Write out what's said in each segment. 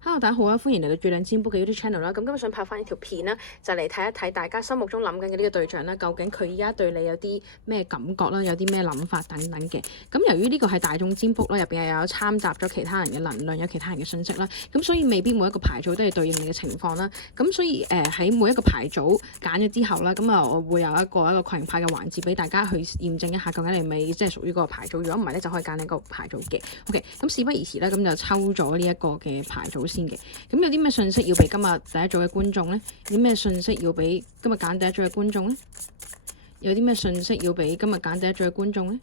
Hello，大家好啊！歡迎嚟到月亮占卜嘅 YouTube channel 啦。咁今日想拍翻呢條片啦，就嚟睇一睇大家心目中諗緊嘅呢個對象啦，究竟佢而家對你有啲咩感覺啦，有啲咩諗法等等嘅。咁由於呢個係大眾占卜啦，入邊又有摻雜咗其他人嘅能量，有其他人嘅信息啦，咁所以未必每一個牌組都係對應你嘅情況啦。咁所以喺每一個牌組揀咗之後啦，咁我會有一個群牌嘅環節俾大家去驗證一下，究竟你係咪即係屬於嗰個牌組？如果唔係咧，就可以揀你個牌組嘅。OK， 咁事不宜遲啦，咁就抽咗呢一個嘅牌組先嘅。咁有啲咩信息要俾今日第一組嘅觀眾呢？有啲咩信息要俾今日揀第一組嘅觀眾呢？有啲咩信息要俾今日揀第一組嘅觀眾呢？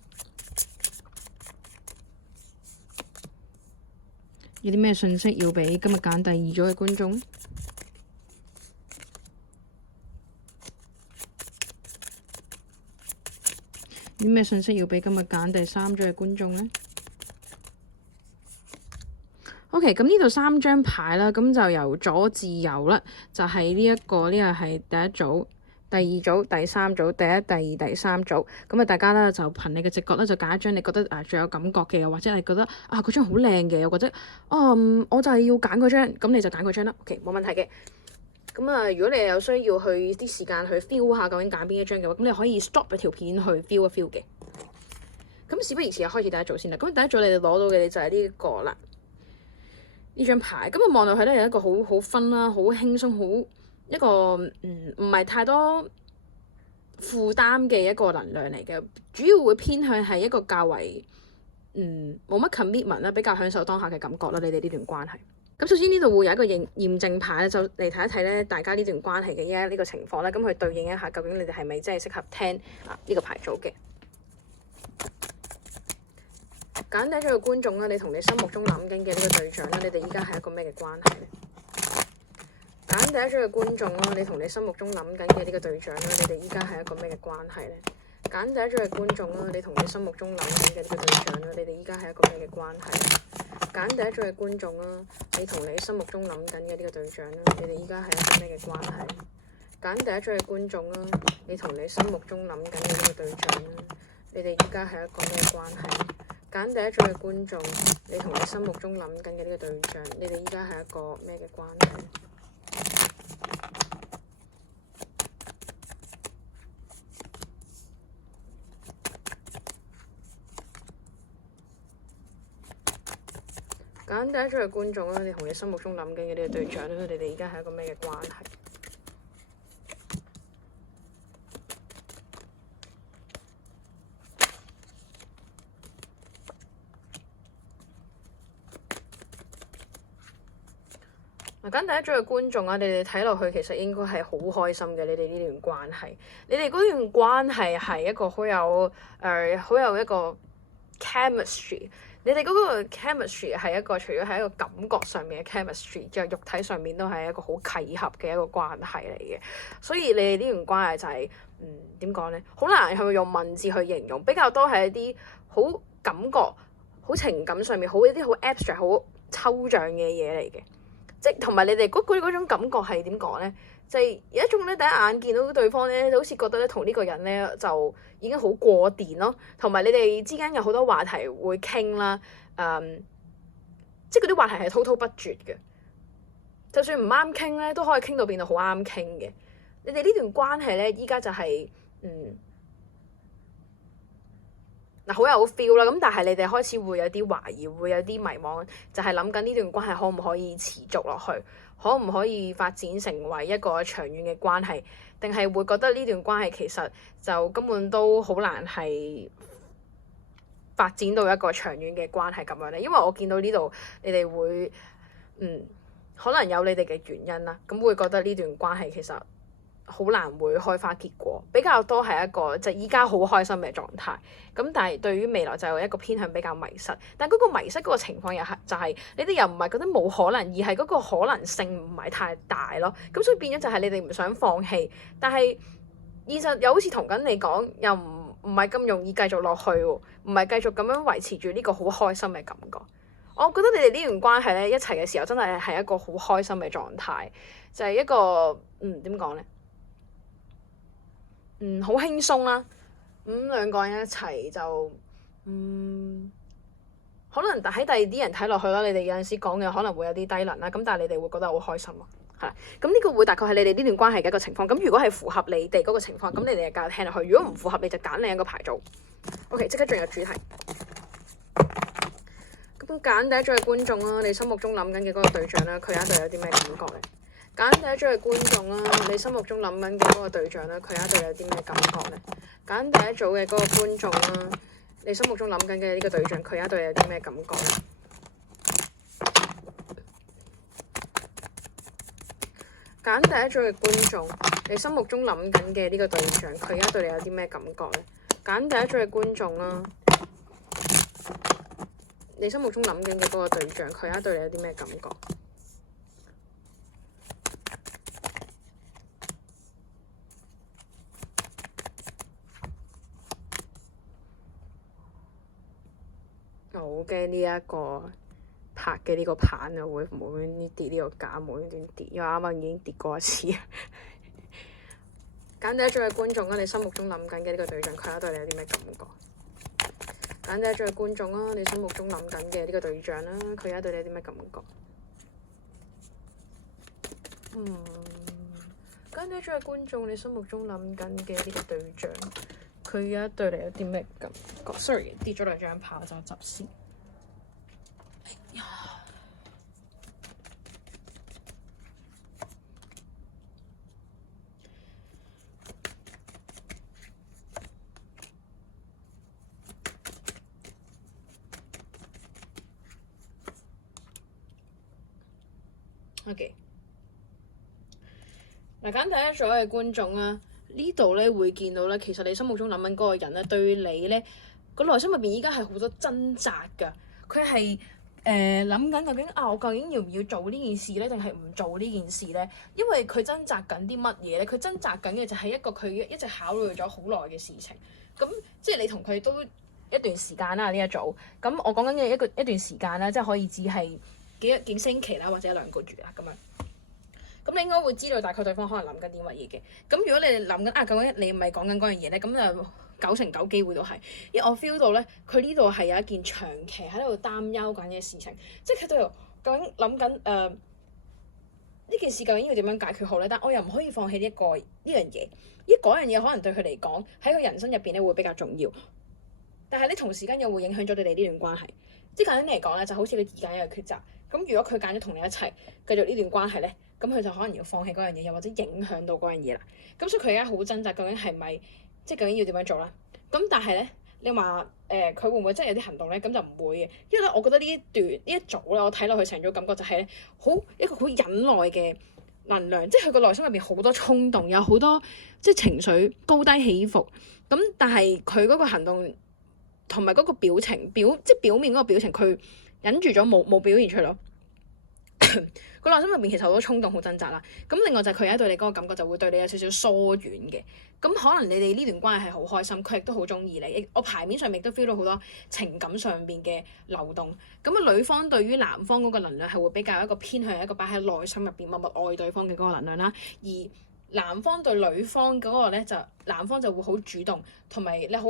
有啲咩信息要俾今日揀第二組嘅觀眾呢？有啲咩信息要俾今日揀第三組嘅觀眾呢？OK， 咁呢度3張牌啦，咁就由左至右啦，就係呢一個係第一組、第二組、第三組、第一、第二、第三組。咁啊，大家咧就憑你嘅直覺咧，就揀一張你覺得最有感覺嘅，又或者係覺得嗰張好靚嘅，又或者我就係要揀嗰張，咁你就揀嗰張啦。OK， 冇問題嘅。咁啊，如果你有需要去啲時間去 feel 下究竟揀邊一張嘅話，咁你可以 stop 一條片去 feel 一 feel 嘅。咁事不宜遲，開始第一組先啦。咁第一組你哋攞到嘅就係呢個啦。呢張牌咁望落去咧，有一個好分啦，好輕鬆，好一個唔係太多負擔嘅一個能量嚟嘅，主要會偏向係一個較為冇乜 commitment 啦，比較享受當下嘅感覺啦。你哋呢段關係咁，首先呢度會有一個驗證牌咧，就嚟睇一睇咧，大家呢段關係嘅依家呢個情況咧，咁去對應一下，究竟你哋係咪真係適合聽呢個牌組嘅？揀第一組嘅觀眾啦，你同你心目中諗緊嘅呢個對象啦，你哋依家係一個咩嘅關係咧？揀第一組嘅觀眾啦，你同你心目中諗緊嘅呢個對象啦，你哋依家係一個咩嘅關係咧？揀第一組嘅觀眾啦，你同你心目中諗緊嘅呢個對象啦，你哋依家係一個咩嘅關係咧？揀第一組嘅觀眾啦，你同你心目中諗緊嘅呢個對象啦，你哋依家係一個咩嘅關係？揀第一組嘅觀眾啦，你同你心目中諗緊嘅呢個對象啦，你哋依家係一個咩關係？揀第一組嘅觀眾，你同你心目中諗緊嘅呢個對象，你哋依家係一個咩嘅關係？揀第一組嘅觀眾啦，你同你心目中諗緊嘅呢個對象咧，你哋依家係一個咩嘅關係？揀第一組嘅觀眾啊，你哋睇落去其實應該係好開心嘅。你哋呢段關係，你哋嗰段關係係一個好有一個 chemistry。你哋嗰個 chemistry 係一個除咗係一個感覺上面嘅 chemistry，之後肉體上面都係一個好契合嘅一個關係嚟嘅。所以你哋呢段關係就係點講咧？好難係咪用文字去形容，比較多係一啲好感覺、好情感上面好一啲好 abstract、好抽象嘅嘢嚟嘅。即同埋你哋嗰種感覺係點講咧？就係有一種咧，第一眼見到對方咧，就好似覺得咧同呢個人咧就已經好過電咯。同埋你哋之間有好多話題會傾啦，即係嗰啲話題係滔滔不絕嘅。就算唔啱傾咧，都可以傾到變到好啱傾嘅。你哋呢段關係咧，依家就係好有 feel 啦，咁但係你哋開始會有啲懷疑，會有啲迷茫，就係諗緊呢段關係可唔可以持續落去，可唔可以發展成為一個長遠嘅關係，定係會覺得呢段關係其實就根本都好難係發展到一個長遠嘅關係咁樣咧？因為我見到呢度你哋會可能有你哋嘅原因啦，咁會覺得呢段關係其實好難會開花結果，比較多係一個就依家好開心嘅狀態。咁但係對於未來就有一個偏向比較迷失。但嗰個迷失嗰個情況又係就係你哋又唔係覺得冇可能，而係嗰個可能性唔係太大咯。咁所以變咗就係你哋唔想放棄，但係現實又好似同緊你講，又唔係咁容易繼續落去喎，唔係繼續咁樣維持住呢個好開心嘅感覺。我覺得你哋呢段關係咧一齊嘅時候真係係一個好開心嘅狀態，就係一個點講咧？好輕鬆啦，咁兩個人一齊就可能喺第二啲人睇落去啦，你哋有陣時講嘅可能會有啲低能啦，咁但係你哋會覺得好開心咯，係啦。咁呢個會大概係你哋呢段關係嘅一個情況。咁如果係符合你哋嗰個情況，咁你哋就繼續聽落去；如果唔符合，你就揀另一個牌組。OK， 即刻進入主題。咁揀第一組嘅觀眾啦，你心目中諗緊嘅嗰個對象啦，佢有一對有啲咩感覺咧？揀第一組嘅觀眾啦，你心目中諗緊嘅嗰個對象啦，佢有一對有啲咩感覺咧？揀第一組嘅嗰個觀眾啦，你心目中諗緊嘅呢個對象，佢有一對有啲咩感覺咧？揀第一組嘅觀眾，你心目中諗緊嘅呢個對象，佢而家對你有啲咩感覺咧？揀第一組嘅觀眾啦，你心目中諗緊嘅嗰個對象，佢而家對你有啲咩感覺？我好驚呢一個拍嘅呢個棒啊，會無端端跌呢個架，無端端跌，因為啱啱已經跌過一次。揀第一組嘅觀眾啦，你心目中諗緊嘅呢個對象，佢而家對你有啲咩感覺？揀第一組嘅觀眾啦，你心目中諗緊嘅呢個對象啦，佢而家對你有啲咩感覺？揀第一組嘅觀眾，你心目中諗緊嘅呢個對象，佢而家對你有啲咩感覺？Sorry， 跌咗兩張牌，我就執先。哎呀！OK， 嗱，揀第一組嘅觀眾啦，呢度咧會見到咧，其實你心目中諗緊嗰個人咧，對你咧個內心入邊依家係好多掙扎㗎。佢係諗緊究竟我究竟要唔要做呢件事咧，定係唔做呢件事咧？因為佢掙扎緊啲乜嘢咧？佢掙扎緊嘅就係一個佢一直考慮咗好耐嘅事情。咁即係你同佢都一段時間啦，呢一組。咁我講緊嘅一段時間啦，即係可以只係幾星期啦，或者1-2個月啦咁樣。咁你應該會知道大概對方可能諗緊啲乜嘢嘅。咁如果你哋諗緊究竟你唔係講緊嗰樣嘢咧，咁就9成9機會都係。因為我 feel 到咧，佢呢度係有一件長期喺度擔憂緊嘅事情，即係佢度究竟諗緊呢件事究竟要點樣解決好咧？但我又唔可以放棄呢樣嘢，嗰樣嘢可能對佢嚟講喺佢人生入邊咧會比較重要，但係咧同時間又會影響咗你哋呢段關係。即係簡單嚟講咧，就好似你而家有個抉擇。咁如果佢揀咗同你一齊繼續呢段關係咧，咁佢就可能要放棄嗰樣嘢，又或者影響到嗰樣嘢啦。咁所以佢而家好掙扎，究竟係咪即係究竟要點樣做啦？咁但係咧，你話佢會唔會真係有啲行動咧？咁就唔會嘅，因為咧，我覺得呢一組咧，我睇落去成組感覺就係咧，一個好忍耐嘅能量，即係佢個內心入邊好多衝動，有好多即係情緒高低起伏。咁但係佢嗰個行動同埋嗰個表情即係表面嗰個表情，佢忍住咗冇表現出嚟咯。個內心入邊其實好多衝動，好掙扎啦。咁另外就係佢而家對你嗰個感覺就會對你有少少疏遠嘅。咁可能你哋呢段關係係好開心，佢亦都好中意你。我牌面上面亦都 feel 到好多情感上邊嘅流動。咁女方對於男方嗰個能量係會比較一個偏向一個擺喺內心入邊默默愛對方嘅嗰個能量啦。而男方對女方嗰個咧男方就會好主動，同埋你好。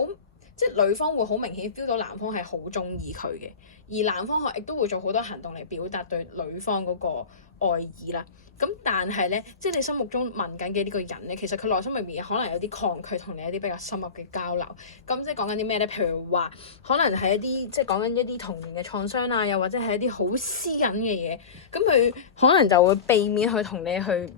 即係女方會好明顯 feel 到男方係好中意佢嘅，而男方亦都會做好多行動嚟表達對女方嗰個愛意啦。咁但係咧，即係你心目中問緊嘅呢個人咧，其實佢內心入面可能有啲抗拒同你一啲比較深入嘅交流。咁即係講緊啲咩咧？譬如話，可能係一啲即係講緊一啲童年嘅創傷啊，又或者係一啲好私隱嘅嘢。咁佢可能就會避免去同你去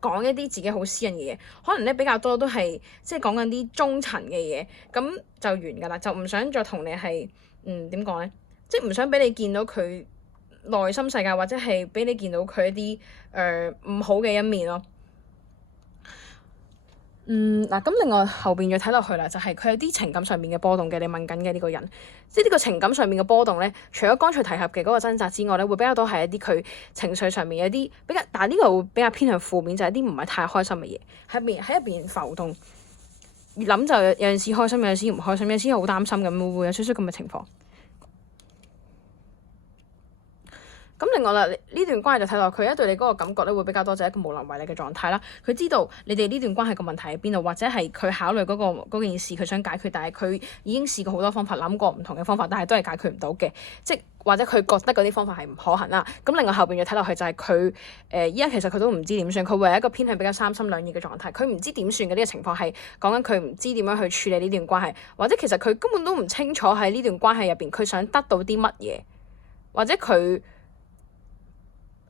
講一啲自己好私人嘅嘢，可能咧比較多都係即係講緊啲中層嘅嘢，咁就完㗎啦，就唔想再同你係點講咧，即係唔想俾你見到佢內心世界，或者係俾你見到佢一啲唔好嘅一面咯。嗱，咁另外後邊再睇落去啦，就係佢有啲情感上面嘅波動嘅。你問緊嘅呢個人，即係呢個情感上面嘅波動咧，除咗剛才提及嘅嗰個掙扎之外咧，會比較多係一啲佢情緒上面有啲比較，但係呢個會比較偏向負面，就係一啲唔係太開心嘅嘢喺入邊浮動。越諗就有陣時開心，有陣時唔開心，有陣時好擔心咁，會有少少咁嘅情況。咁另外啦，呢段關係就睇落佢而家對你嗰個感覺咧，會比較多就係一個無能為力嘅狀態啦。佢知道你哋呢段關係個問題喺邊度，或者係佢考慮嗰件事佢想解決，但係佢已經試過好多方法，諗過唔同嘅方法，但係都係解決唔到嘅。即或者佢覺得嗰啲方法係唔可行啦。咁另外後邊要睇落去就係佢依家其實佢都唔知點算，佢會係一個偏向比較三心兩意嘅狀態。佢唔知點算嘅呢個情況係講緊佢唔知點樣去處理呢段關係，或者其實佢根本都唔清楚喺呢段關係入邊佢想得到啲乜嘢，或者佢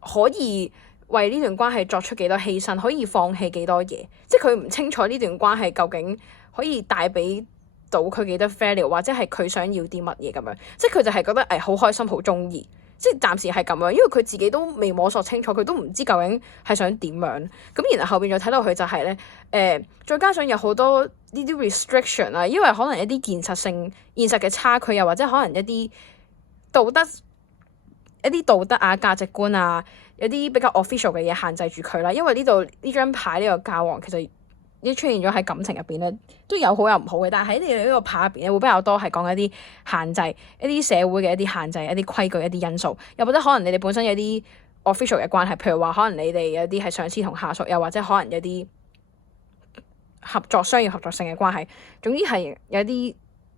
可以為呢段關係作出幾多犧牲，可以放棄幾多嘢，即係佢唔清楚呢段關係究竟可以帶俾到佢幾多 value，或者係佢想要啲乜嘢咁樣，即係佢就係覺得好開心好中意，即係暫時係咁樣，因為佢自己都未摸索清楚，佢都唔知究竟係想點樣。咁然後後邊再睇落去就係咧，再加上有好多呢啲 restriction 啊，因為可能一啲現實嘅差距，又或者可能一啲道德啊、價值觀啊，有啲比較 official 嘅嘢限制住佢啦。因為呢張牌呢個教皇其實已經出現咗喺感情入邊咧，都有好有唔好嘅。但係喺你哋呢個牌入邊咧，會比較多係講一啲限制、一啲社會嘅一啲限制、一啲規矩、一啲因素，又或者可能你哋本身有啲 official 嘅關係，譬如話可能你哋有啲係上司同下屬，又或者可能有啲商業合作性嘅關係。總之係有啲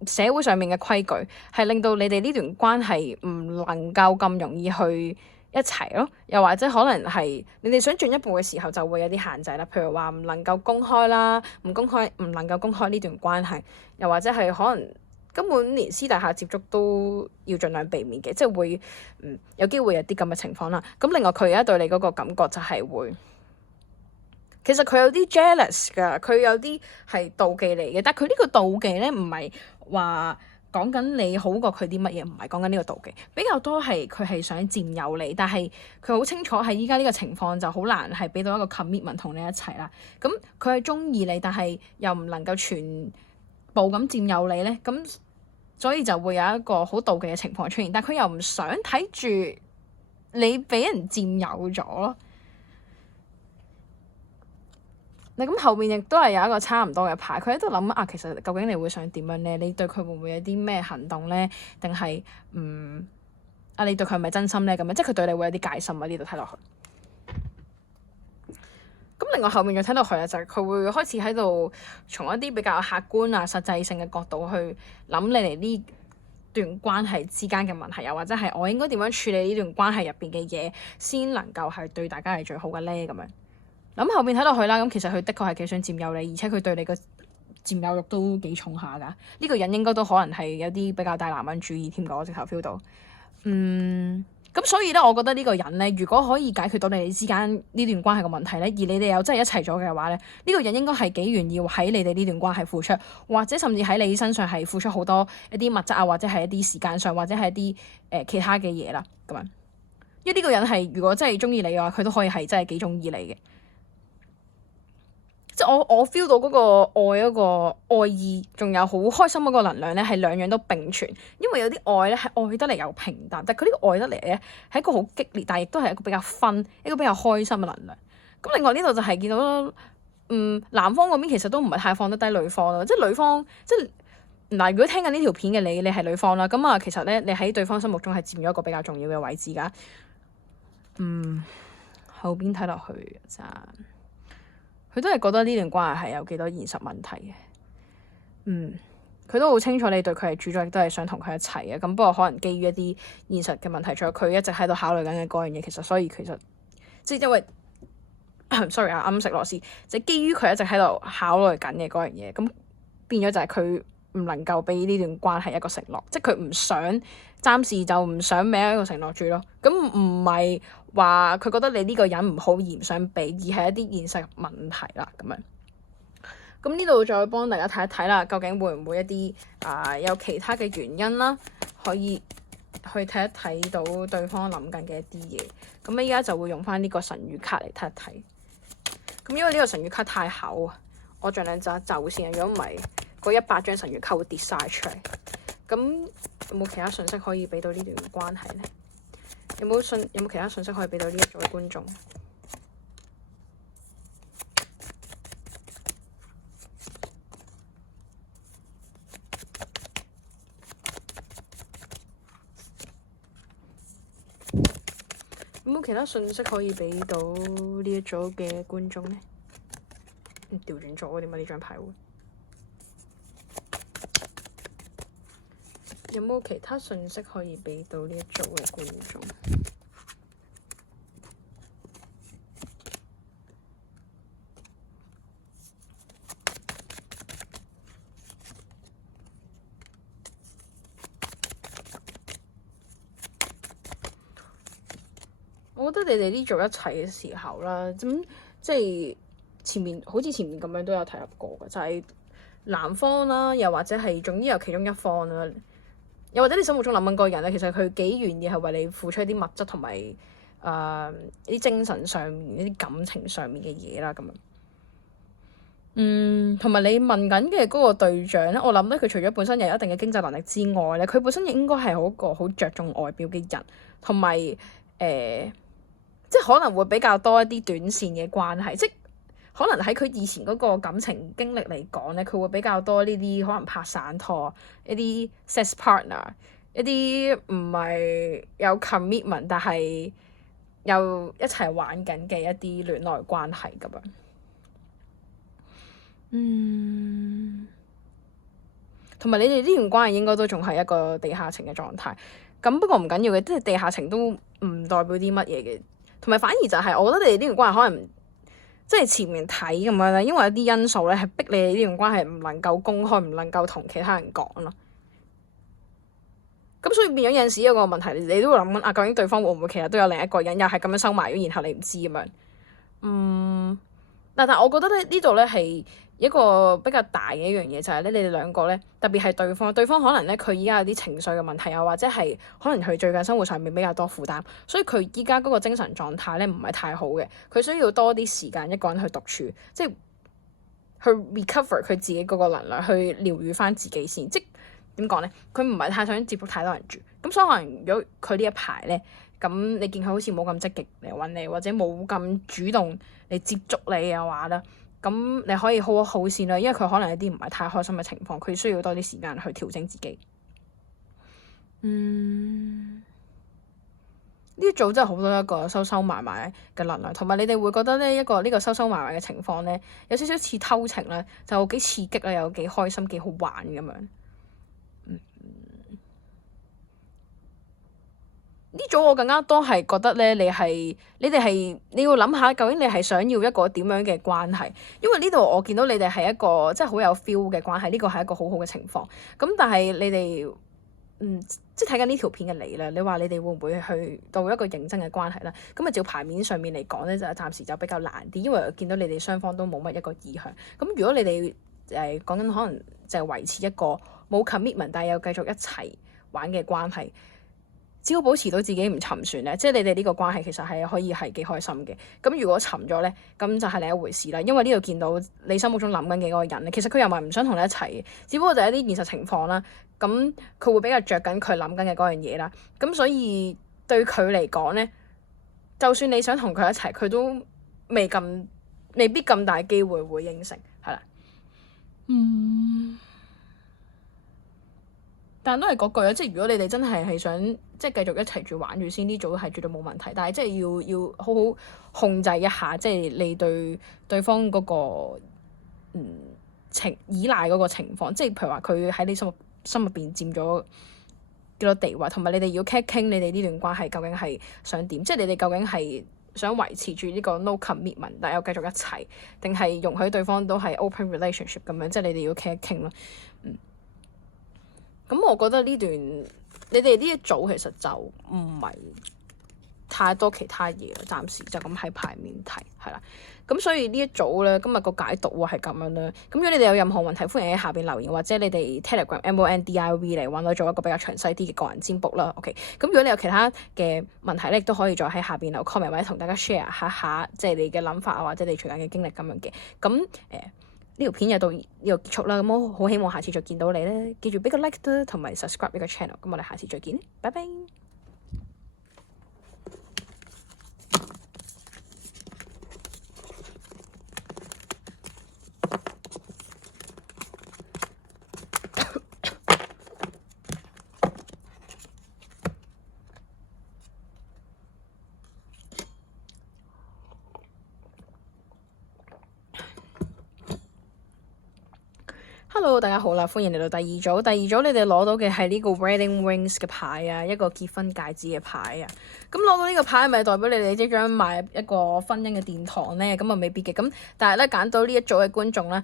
社會上面嘅規矩，係令到你哋呢段關係唔能夠咁容易去一齊咯，又或者可能係你哋想進一步嘅時候就會有啲限制啦，譬如話唔能夠公開啦，唔能夠公開呢段關係，又或者係可能根本連私底下接觸都要盡量避免嘅，即係會有機會有啲咁嘅情況啦。咁另外佢而家對你嗰個感覺就係會，其實佢有啲 jealous 㗎，佢有啲係妒忌嚟嘅，但係佢呢個妒忌咧唔係話講緊你好過佢啲乜嘢，唔係講緊呢個妒忌，比較多係佢係想佔有你，但係佢好清楚喺依家呢個情況就好難係俾到一個 commitment 同你一齊啦。咁佢係中意你，但係又唔能夠全部咁佔有你咧，咁所以就會有一個好妒忌嘅情況出現，但佢又唔想睇住你俾人佔有咗咯。咁後面亦都係有一個差唔多嘅牌，佢喺度諗啊，其實究竟你會想點樣咧？你對佢會唔會有啲咩行動咧？定係你對佢係咪真心咧？咁樣即係佢對你會有啲戒心啊？呢度睇落去。咁另外後面再睇落去啊，就係佢會開始喺度從一啲比較客觀啊、實際性嘅角度去諗你哋呢段關係之間嘅問題，又或者係我應該點樣處理呢段關係入邊嘅嘢，先能夠係對大家係最好嘅咧？咁樣。咁後面睇落去啦，咁其實佢的確係幾想佔有你，而且佢對你個佔有欲都幾重下㗎。呢個人應該都可能係有啲比較大男人主義添㗎，我直頭 feel 到。咁所以咧，我覺得呢個人咧，如果可以解決到你哋之間呢段關係嘅問題咧，而你哋又真係一齊咗嘅話咧，呢個人應該係幾願意喺你哋呢段關係付出，或者甚至喺你身上係付出好多一啲物質啊，或者係一啲時間上，或者係一啲其他嘅嘢啦咁樣。因為呢個人係如果真係中意你嘅話，佢都可以係真係幾中意你嘅。即係我 feel 到嗰個愛意，仲有好開心嗰個能量咧，係兩樣都並存。因為有啲愛咧係愛得嚟又平淡，但係佢呢個愛得嚟咧係一個好激烈，但係亦都係一個比較分，一個比較開心嘅能量。咁另外呢度就係見到男方嗰邊其實都唔係太放得低女方咯，即係女方即係嗱，如果聽緊呢條片嘅你係女方啦，咁啊其實咧你喺對方心目中係佔咗一個比較重要嘅位置㗎。後邊睇落去咋？佢都係覺得呢段關係係有幾多現實問題嘅，佢都好清楚你對佢係主咗，亦都係想同佢一齊嘅。咁不過可能基於一啲現實嘅問題，仲有佢一直喺度考慮緊嘅嗰樣嘢，其實所以其實即係因為，sorry 啊，啱食螺絲，即係基於佢一直喺度考慮緊嘅嗰樣嘢，咁變咗就係佢唔能夠俾呢段關係一個承諾，即係佢唔想暫時就唔想俾一個承諾住咯。咁唔係話佢覺得你呢個人唔好而唔想俾，而係一啲現實問題啦咁樣。咁呢度再幫大家睇一睇啦，究竟會唔會一啲有其他嘅原因啦，可以去睇一睇到對方諗緊嘅一啲嘢。咁咧依家就會用翻呢個神諭卡嚟睇一睇。咁因為呢個神諭卡太厚啊，我盡量就先，如果唔係嗰100張神諭卡會跌晒出嚟。咁有冇其他信息可以俾到呢段關係咧？有冇其他信息可以俾到呢一組觀眾？冇其他信息可以俾到呢一組嘅觀眾呢？調轉咗啊！點解呢張牌會？有冇其他信息可以俾到呢一組嘅觀眾？我覺得你哋呢組一齊嘅時候啦，咁即係前面好似前面咁樣都有提及過嘅，就係男方啦，又或者係總之有其中一方啦，又或者你心目中諗緊嗰個人咧，其實佢幾願意係為你付出一啲物質同埋一啲精神上面、一啲感情上面嘅嘢啦，咁樣。同埋你問緊嘅嗰個對象咧，我諗咧佢除咗本身有一定嘅經濟能力之外咧，佢本身應該係一個好着重外表嘅人，同埋即係可能會比較多一啲短線嘅關係，即係可能喺佢以前嗰個感情經歷嚟講咧，佢會比較多呢啲可能拍散拖、一啲 sex partner、一啲唔係有 commitment 但係又一齊玩緊嘅一啲戀愛關係咁樣。同埋你哋呢段關係應該都仲係一個地下情嘅狀態。咁不過唔緊要嘅，即係地下情都唔代表啲乜嘢嘅。同埋反而就係，我覺得你哋呢段關係可能即係前面睇咁樣咧，因為有啲因素咧係逼你哋呢段關係唔能夠公開，唔能夠同其他人講咯。咁所以變咗有陣時有個問題，你都會諗緊啊，究竟對方會唔會其實都有另一個人，又係咁樣收埋咗，然後你唔知咁樣。但係我覺得咧呢度咧係一個比較大嘅一樣嘢，就係咧你哋兩個咧，特別係對方可能咧佢依家有啲情緒嘅問題，又或者係可能佢最近生活上面比較多負擔，所以佢依家嗰個精神狀態咧唔係太好嘅，佢需要多啲時間一個人去獨處，即係去 recover 佢自己嗰個能量，去療癒翻自己先。即點講咧？佢唔係太想接觸太多人住，咁所以可能如果佢呢一排咧，咁你見佢好似冇咁積極嚟揾你，或者冇咁主動嚟接觸你嘅話咧，咁你可以好好先啦，因為佢可能有啲唔係太開心嘅情況，佢需要多啲時間去調整自己。呢一組真係好多一個收收埋埋嘅能量，同埋你哋會覺得咧呢個收收埋埋嘅情況咧，有少少似偷情咧，就幾刺激啦，又幾開心，幾好玩咁樣。呢組我更加多係覺得咧，你要諗下究竟你係想要一個點樣嘅關係，因為呢度我見到你哋係一個即係好有 feel 嘅關係，呢個係一個好好嘅情況。咁但係你哋即係睇緊呢條片嘅你咧，你話你哋會唔會去到一個認真嘅關係咧？咁啊，照牌面上面嚟講咧，就暫時就比較難啲，因為我見到你哋雙方都冇乜一個意向。咁如果你哋講緊可能就係維持一個冇 commitment 但係又繼續一齊玩嘅關係。只要保持到自己唔沉船咧，即係你哋呢個關係其實係可以係幾開心嘅。咁如果沉咗咧，咁就係另一回事啦。因為呢度見到你心目中諗緊嘅嗰個人咧，其實佢又唔係唔想同你一齊嘅，只不過就係一啲現實情況啦。咁佢會比較着緊佢諗緊嘅嗰樣嘢啦。咁所以對佢嚟講咧，就算你想同佢一齊，佢都未必咁大機會會應承，係啦。但都係嗰句啦，即係如果你哋真係想即係繼續一齊住玩住先，呢組係絕對冇問題。但係即係要好好控制一下，即係你對對方嗰個依賴嗰個情況，即係譬如話佢喺你心入邊佔咗幾多地位，同埋你哋要傾你哋呢段關係究竟係想點？即係你哋究竟係想維持住呢個 no commitment，但係又繼續一齊，定係容許對方都係 open relationship 咁樣？即係你哋要傾咯。咁我覺得你哋呢一組其實就唔係太多其他嘢，暫時就咁喺牌面睇，係啦。咁所以呢一組咧，今日個解讀喎係咁樣啦。咁如果你哋有任何問題，歡迎喺下邊留言，或者你哋 Telegram MONDIV 嚟揾我做一個比較詳細啲嘅個人占卜啦。OK，咁如果你有其他嘅問題咧，亦都可以再喺下邊留 comment 或者同大家 share 下，即係你嘅諗法啊，或者你最近嘅經歷咁樣嘅。咁呢條片就到呢度結束啦，咁我好希望下次再見到你咧，記住俾個 like 啦，同埋 subscribe 呢個 channel，咁我哋下次再見，拜拜。Hello，大家好啦，歡迎嚟到第二組。第二組你哋攞到嘅係呢個 wedding rings 嘅牌啊，一個結婚戒指嘅牌啊。咁攞到呢個牌係咪代表你哋即將邁入一個婚姻嘅殿堂呢？咁啊未必嘅。咁但係咧揀到呢一組嘅觀眾咧，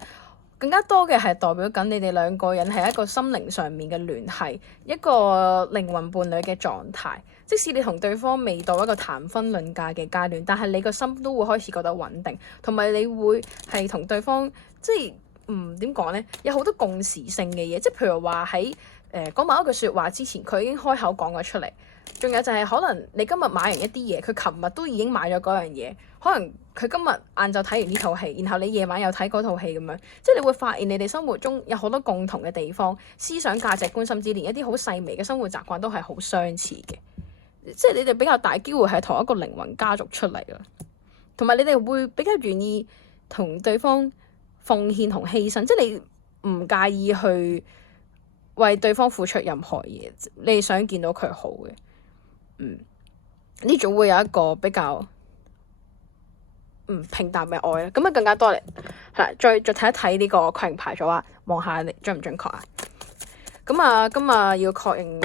更加多嘅係代表緊你哋兩個人係一個心靈上面嘅聯繫，一個靈魂伴侶嘅狀態。即使你同對方未到一個談婚論嫁嘅階段，但係你個心都會開始覺得穩定，同埋你會係同對方即係。點講呢？有好多共時性嘅嘢，即係譬如話喺講某一句説話之前，佢已經開口講咗出嚟。仲有就係可能你今日買完一啲嘢，佢琴日都已經買咗嗰樣嘢。可能佢今日晏晝睇完呢套戲，然後你夜晚又睇嗰套戲咁樣，即係你會發現你哋生活中有好多共同嘅地方，思想價值觀，甚至連一啲好細微嘅生活習慣都係好相似嘅。即係你哋比較大機會係同一個靈魂家族出嚟啦，同埋你哋會比較願意同對方奉獻同犧牲，即係你唔介意去為對方付出任何嘢，你想見到佢好嘅。呢種會有一個比較平淡嘅愛啦。咁啊更加多嚟係啦，再睇一睇呢個確認牌組啊，望下你準唔準確啊？咁啊，今日要確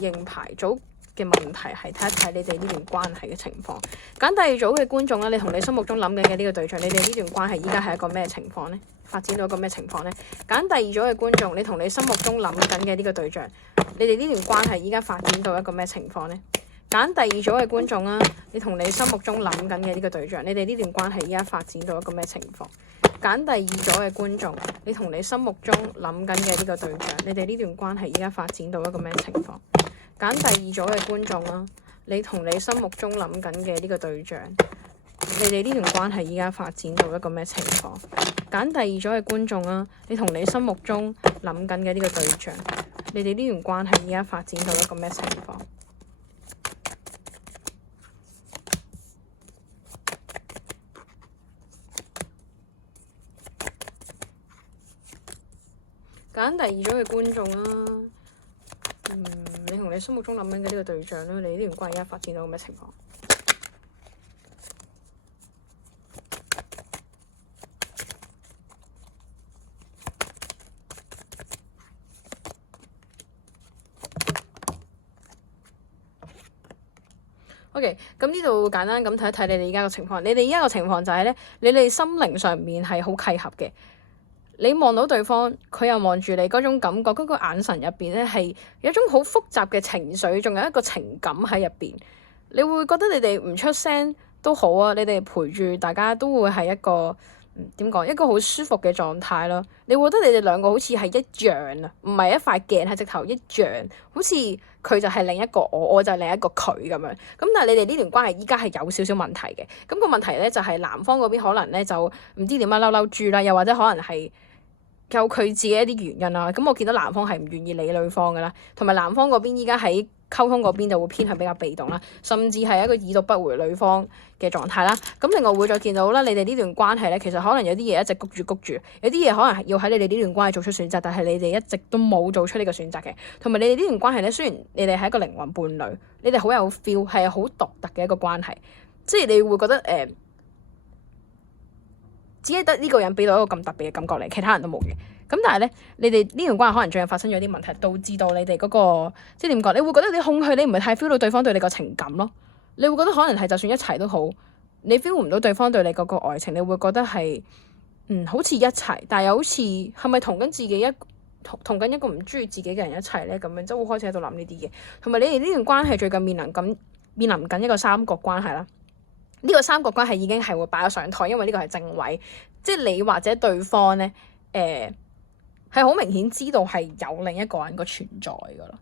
認牌組嘅問題係睇一睇你哋呢段關係嘅情況。揀第二組嘅觀眾咧，你同你心目中諗緊嘅呢個對象，你哋呢段關係依家係一個咩情況呢？發展到一個咩情況呢？揀第二組嘅觀眾，你同你心目中諗緊嘅呢個對象，你哋呢段關係依家發展到一個咩情況呢？揀第二組嘅觀眾啊，你同你心目中諗緊嘅呢個對象，你哋呢段關係依家發展到一個咩情況？揀第二組嘅觀眾，你同你心目中諗緊嘅呢個對象，你哋呢段關係依家發展到一個咩情況？揀第二組嘅觀眾啊，你同你心目中諗緊嘅呢個對象，你哋呢段關係依家發展到一個咩情況？揀第二組嘅觀眾啊，你同你心目中諗緊嘅呢個對象，你哋呢段關係依家發展到一個咩情況？揀第二組嘅觀眾啊，你同你心目中諗緊嘅呢個對象啦，你呢段關係而家發展到咩情況？OK，咁呢度簡單咁睇一睇你哋而家個情況。你哋而家個情況就係咧，你哋心靈上面係好契合嘅。你望到對方，佢又望住你，嗰種感覺，嗰個眼神入邊咧係有一種好複雜嘅情緒，仲有一個情感喺入邊。你會覺得你哋唔出聲都好啊，你哋陪住大家都會係一個點講，一個好舒服嘅狀態咯。你會覺得你哋兩個好似係一樣啊，唔係一塊鏡，係直頭一樣，好似佢就係另一個我就係另一個佢咁樣。咁但係你哋呢段關係依家係有少少問題嘅。咁個問題咧就係男方嗰邊可能咧就唔知點樣嬲嬲豬啦，又或者可能係有佢自己一啲原因啦，咁我見到男方係唔願意理女方噶啦，同埋男方嗰邊依家喺溝通嗰邊就會偏向比較被動啦，甚至係一個已讀不回女方嘅狀態啦。咁另外會再見到啦，你哋呢段關係咧，其實可能有啲嘢一直谷住，有啲嘢可能係要喺你哋呢段關係做出選擇，但係你哋一直都冇做出呢個選擇嘅。同埋你哋呢段關係咧，雖然你哋係一個靈魂伴侶，你哋好有 feel， 係好獨特嘅一個關係，即係你會覺得只係得呢個人俾到一個咁特別嘅感覺嚟，其他人都冇嘅。咁但係咧，你哋呢段關係可能最近發生咗啲問題，導致到你哋嗰個即係點講？你會覺得有啲空虛，你唔係太 feel 到對方對你個情感咯。你會覺得可能係就算一齊都好，你 feel 唔到對方對你嗰個愛情，你會覺得係好似一齊，但係又好似係咪同緊自己同緊一個唔中意自己嘅人一齊咧？咁樣即係會開始喺度諗呢啲嘢。同埋你哋呢段關係最近面臨緊一個三角關係啦。呢個三角關係已經係會擺咗上台，因為呢個係正位，即係你或者對方咧，係好明顯知道係有另一個人個存在噶啦。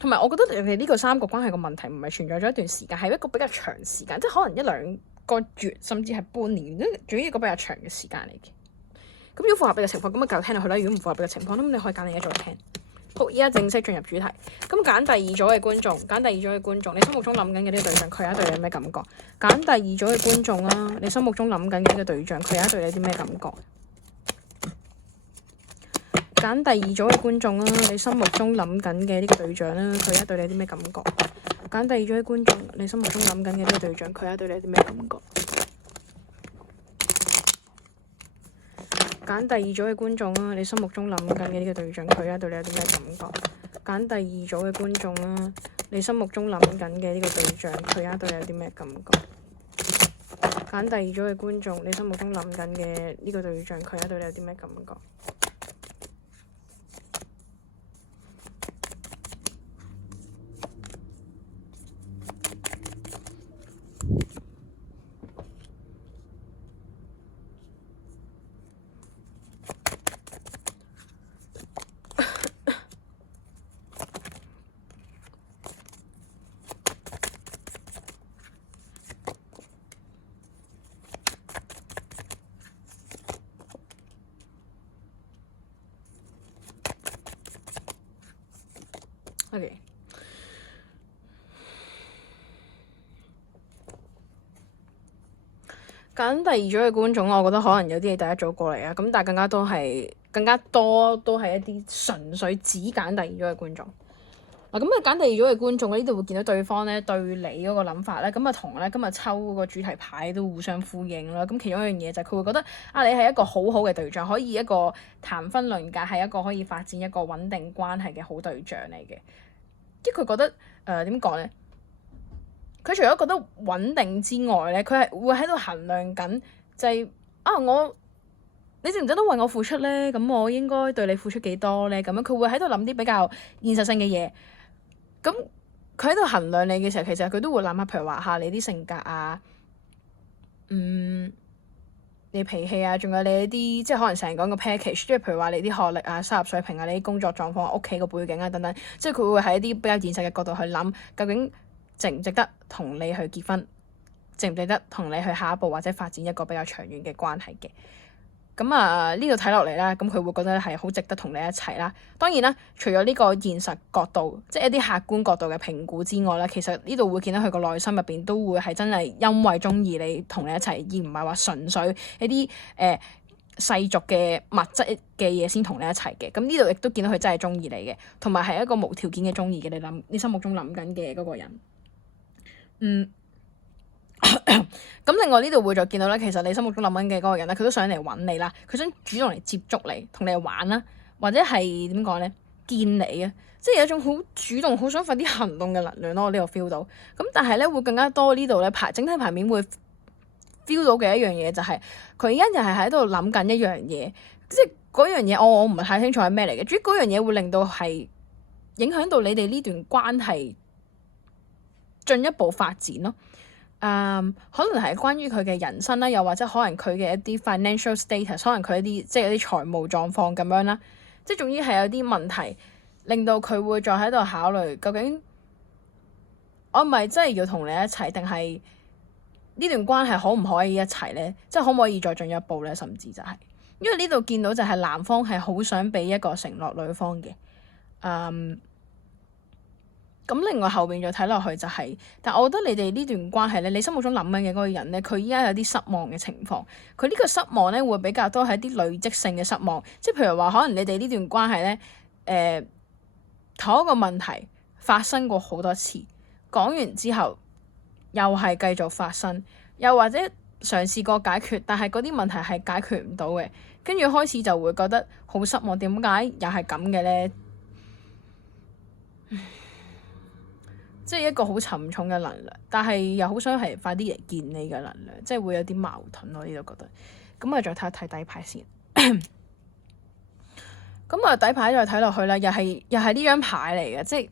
同埋我覺得你哋呢個三角關係個問題唔係存在咗一段時間，係一個比較長時間，即係可能1-2個月，甚至係半年，即係仲要一個比較長嘅時間嚟嘅。咁如果符合你嘅情況，咁啊繼續聽落去啦。如果唔符合你嘅情況，咁你可以揀另一組聽。好，依家正式進入主題。咁揀第二組嘅觀眾，你心目中諗緊嘅呢個對象，佢有對你有咩感覺？揀第二組嘅觀眾啦，你心目中諗緊嘅呢個對象，佢有對你啲咩感覺？揀第二組嘅觀眾啦，你心目中諗緊嘅呢個對象啦，佢有對你啲咩感覺？揀第二組嘅觀眾，你心目中諗緊嘅呢個對象，佢有對你啲咩感覺？揀第二組嘅觀眾啊，你心目中諗緊嘅呢個對象，佢對你有啲咩感覺？揀第二組嘅觀眾啊，你心目中諗緊嘅呢個對象，佢對你有啲咩感覺？揀第二組嘅觀眾，你心目中諗緊嘅呢個對象，佢對你有啲咩感覺？OK，揀第二組嘅觀眾，我覺得可能有啲係第一組過嚟啊，咁但係更加多都係一啲純粹只揀第二組嘅觀眾。嗱，咁揀第二組嘅觀眾，呢度會見到對方咧對你嗰個諗法咧，咁同咧今日抽嗰個主題牌都互相呼應啦。咁其中一樣嘢就係佢會覺得你係一個好好嘅對象，可以一個談婚論嫁，係一個可以發展一個穩定關係嘅好對象嚟嘅。即係佢覺得點講咧？佢除咗覺得穩定之外咧，佢係會喺度衡量緊，就係你值唔值得為我付出咧？咁我應該對你付出幾多咧？咁樣佢會喺度諗啲比較現實性嘅嘢。咁佢喺度衡量你嘅時候，其實佢都會諗下，譬如話下你啲性格啊，你脾氣啊，仲有你一啲即係可能成日講個 package，即係譬如話你啲學歷啊、收入水平啊、你啲工作狀況、屋企個背景啊等等，即係佢會喺一啲比較現實嘅角度去諗，究竟值唔值得同你去結婚，值唔值得同你去下一步或者發展一個比較長遠嘅關係嘅。咁呢度睇落嚟啦，咁佢會覺得係好值得同你一齊啦。當然啦，除咗呢個現實角度，即係一啲客觀角度嘅評估之外啦，其實呢度會見到佢個內心入邊都會係真係因為中意你同你一齊，而唔係話純粹一啲世俗嘅物質嘅嘢先同你一齊嘅。咁呢度亦都見到佢真係中意你嘅，同埋係一個無條件嘅中意嘅。你心目中諗緊嘅嗰個人，咁另外呢度會再見到咧，其實你心目中諗緊嘅嗰個人咧，佢都想嚟揾你啦，佢想主動嚟接觸你，同你玩啦，或者係點講咧，見你啊，即係有一種好主動、好想快啲行動嘅能量咯。我呢度 feel 到，咁但係咧會更加多呢度咧整體牌面會 feel 到嘅一樣嘢就係佢而家又係喺度諗緊一樣嘢，即係嗰樣嘢我唔係太清楚係咩嚟嘅，主要嗰樣嘢會令到係影響到你哋呢段關係進一步發展咯。可能係關於佢嘅人生啦，又或者可能佢嘅一啲 financial status，可能佢一啲即係一啲財務狀況咁樣啦，即係總之係有啲問題令到佢會再喺度考慮，究竟我係咪真係要同你一齊，定係呢段關係可唔可以一齊咧？即係可唔可以再進一步咧？甚至就係因為呢度見到就係男方係好想俾一個承諾女方嘅，咁另外後邊再睇落去就係，但我覺得你哋呢段關係咧，你心目中諗緊嘅嗰個人咧，佢依家有啲失望嘅情況。佢呢個失望咧會比較多係啲累積性嘅失望，即係譬如話可能你哋呢段關係咧，同一個問題發生過好多次，講完之後又係繼續發生，又或者嘗試過解決，但係嗰啲問題係解決唔到嘅，跟住開始就會覺得好失望，點解又係咁嘅咧？即係一個好沉重嘅能量，但係又好想係快啲嚟見你嘅能量，即係會有啲矛盾咯。呢度覺得，咁再睇一睇底牌先。咁底牌再睇落去啦，又係呢張牌嚟嘅，即係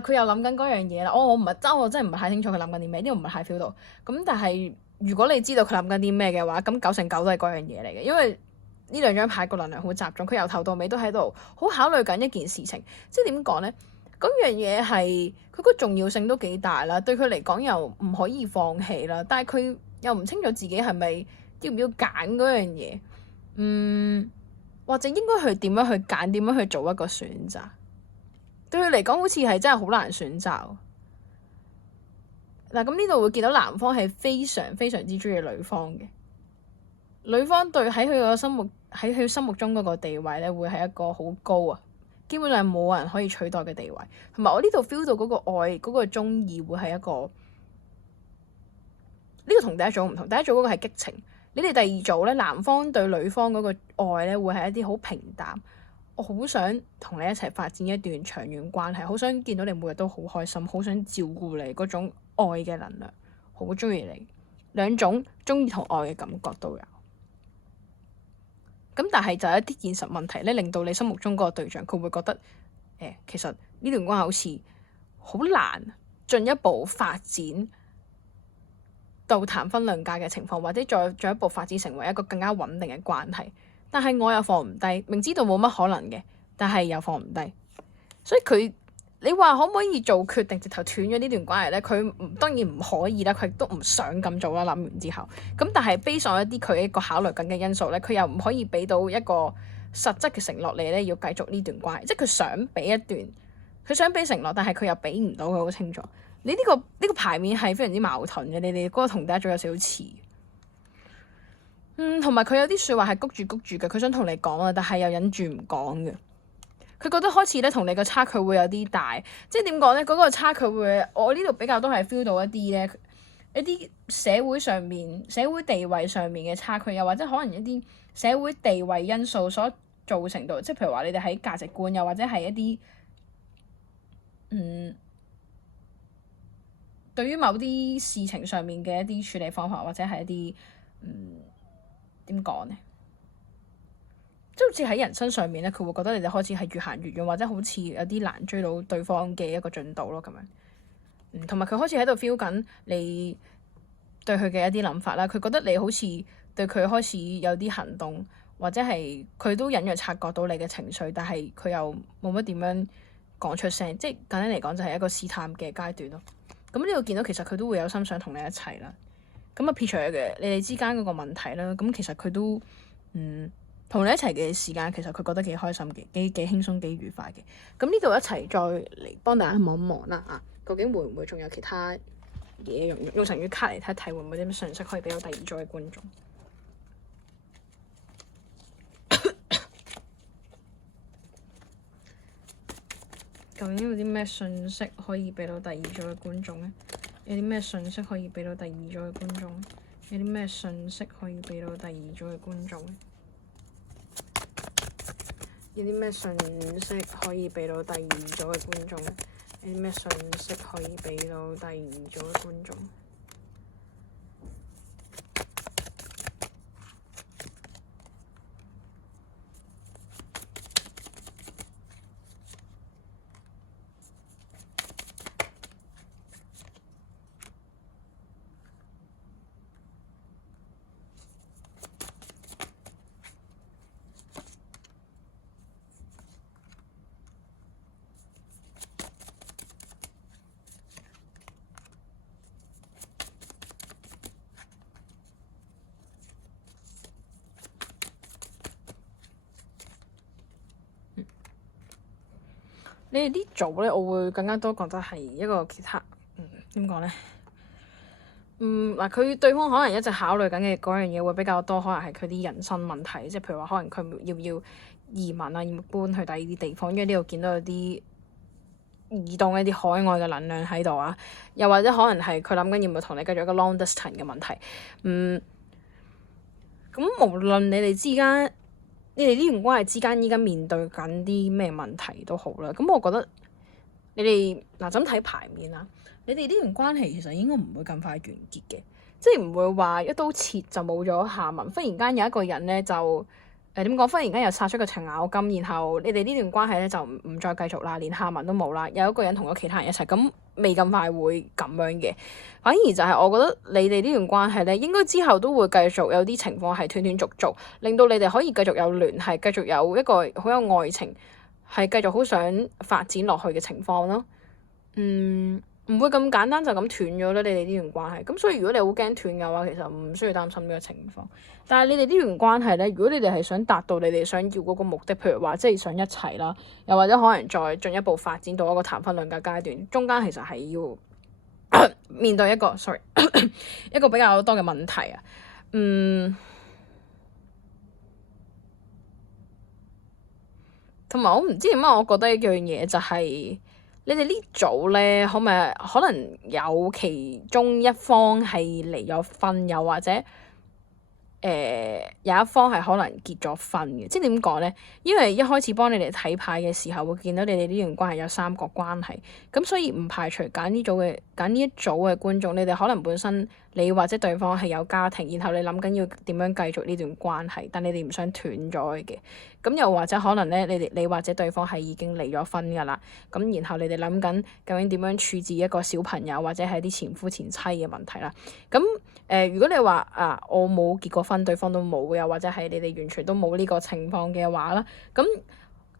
佢又諗緊嗰樣嘢啦。我真係唔係太清楚佢諗緊啲咩，呢度唔係太 feel 到。咁但係如果你知道佢諗緊啲咩嘅話，咁9成9都係嗰樣嘢嚟嘅，因為呢兩張牌個能量好集中，佢由頭到尾都喺度好考慮緊一件事情，即係點講咧？嗰樣嘢係佢個重要性都幾大啦，對佢嚟講又唔可以放棄啦，但係佢又唔清楚自己係咪要唔要揀嗰樣嘢，或者應該去點樣去揀，點樣去做一個選擇。對佢嚟講好似係真係好難選擇。嗱，咁呢度會見到男方係非常非常之中意女方嘅，女方喺佢心目中嗰個地位咧會係一個好高啊。基本上冇人可以取代嘅地位，同埋我呢度 feel 到嗰個愛嗰個鍾意會係一個呢個同第一組唔同，第一組嗰個係激情，你哋第二組咧，男方對女方嗰個愛咧會係一啲好平淡，我好想同你一齊發展一段長遠關係，好想見到你每日都好開心，好想照顧你嗰種愛嘅能量，好鍾意你，兩種鍾意同愛嘅感覺都有。咁但係就有一啲現實問題咧，令到你心目中嗰個對象佢會覺得其實呢段關係好似好難進一步發展到談婚論嫁嘅情況，或者再進一步發展成為一個更加穩定嘅關係。但係我又放唔低，明知道冇乜可能嘅，但係又放唔低。所以你話可唔可以做決定直頭斷咗呢段關係咧？佢當然唔可以啦，佢亦都唔想咁做啦。諗完之後，咁但係基於一啲佢一個考慮緊嘅因素咧，佢又唔可以俾到一個實質嘅承諾你咧，要繼續呢段關係。即係佢想俾一段，佢想俾承諾，但係佢又俾唔到，佢好清楚。你呢個牌面係非常之矛盾嘅，你哋嗰個同第一組有少少似。同埋佢有啲説話係谷住嘅，佢想同你講啊，但係又忍住唔講嘅。佢覺得開始咧同你個差距會有啲大，即係點講咧？嗰個差距會，我呢度比較都係 feel 到一啲咧，一啲社會上面、社會地位上面嘅差距，又或者可能一啲社會地位因素所造成到，即係譬如話你哋喺價值觀，又或者係一啲對於某啲事情上面嘅一啲處理方法，或者係一啲點講咧？即係好似喺人生上面咧，佢會覺得你哋開始係越行越遠，或者好似有啲難追到對方嘅一個進度咯，咁樣。同埋佢開始喺度 feel 緊你對佢嘅一啲諗法啦。佢覺得你好似對佢開始有啲行動，或者係佢都隱約察覺到你嘅情緒，但係佢又冇乜點樣講出聲。即係簡單嚟講，就係一個試探嘅階段咯。咁呢度見到其實佢都會有心想同你一齊啦。咁啊，撇除嘅你哋之間嗰個問題啦，咁其實佢都同你一齊嘅時間，其實佢覺得幾開心嘅，幾輕鬆幾愉快嘅。咁呢度一齊再嚟幫大家望一望啦，究竟會唔會仲有其他嘢用神諭卡嚟睇一睇，會唔會有啲咩信息可以俾到第二組嘅觀眾？究竟有啲咩信息可以俾到第二組嘅觀眾咧？有啲咩信息可以俾到第二組嘅觀眾？有啲咩信息可以俾到第二組嘅觀眾？有啲咩信息可以俾到第二組嘅觀眾？有啲咩信息可以俾到第二組嘅觀眾？你哋呢組咧，我會更加多覺得係一個其他點講咧？嗱，佢對方可能一直考慮緊嘅嗰樣嘢會比較多，可能係佢啲人生問題，即係譬如話可能佢要唔要移民啊，要唔要搬去第二啲地方，因為呢度見到有啲移動一啲海外嘅能量喺度啊，又或者可能係佢諗緊要唔要同你繼續一個 long distance 嘅問題。咁無論你哋之間，你哋呢段關係之間依家面對緊啲咩問題都好啦，咁我覺得你哋嗱，咁睇牌面啦，你哋呢段關係其實應該唔會咁快完結嘅，即係唔會話一刀切就冇咗下文，忽然間有一個人咧就點講？忽然間又殺出個程咬金，然後你哋呢段關係咧就唔再繼續啦，連下文都冇啦，有一個人同咗其他人一齊，咁未咁快會咁樣嘅。反而就係我覺得你哋呢段關係咧，應該之後都會繼續有啲情況係斷斷續續，令到你哋可以繼續有聯繫，繼續有一個好有愛情，係繼續好想發展落去嘅情況咯。唔會咁簡單就咁斷咗啦，你哋呢段關係。咁所以如果你好驚斷嘅話，其實唔需要擔心呢個情況。但係你哋呢段關係咧，如果你哋係想達到你哋想要嗰個目的，譬如話即係想一齊啦，又或者可能再進一步發展到一個談婚論嫁階段，中間其實係要面對一個一個比較多嘅問題啊。同埋我唔知點解，我覺得一樣嘢就係你哋呢組咧，可能有其中一方係離咗婚，又或者有一方係可能結咗婚嘅，即係點講咧？因為一開始幫你哋睇牌嘅時候，會見到你哋呢段關係有三角關係，咁所以唔排除揀呢一組嘅觀眾，你哋可能本身你或者對方係有家庭，然後你諗緊要點樣繼續呢段關係，但你哋唔想斷咗嘅。咁又或者可能咧，你或者對方係已經離咗婚㗎啦，咁然後你哋諗緊究竟點樣處置一個小朋友或者係啲前夫前妻嘅問題啦。咁如果你話我冇結過婚，對方都冇，又或者係你哋完全都冇呢個情況嘅話啦，咁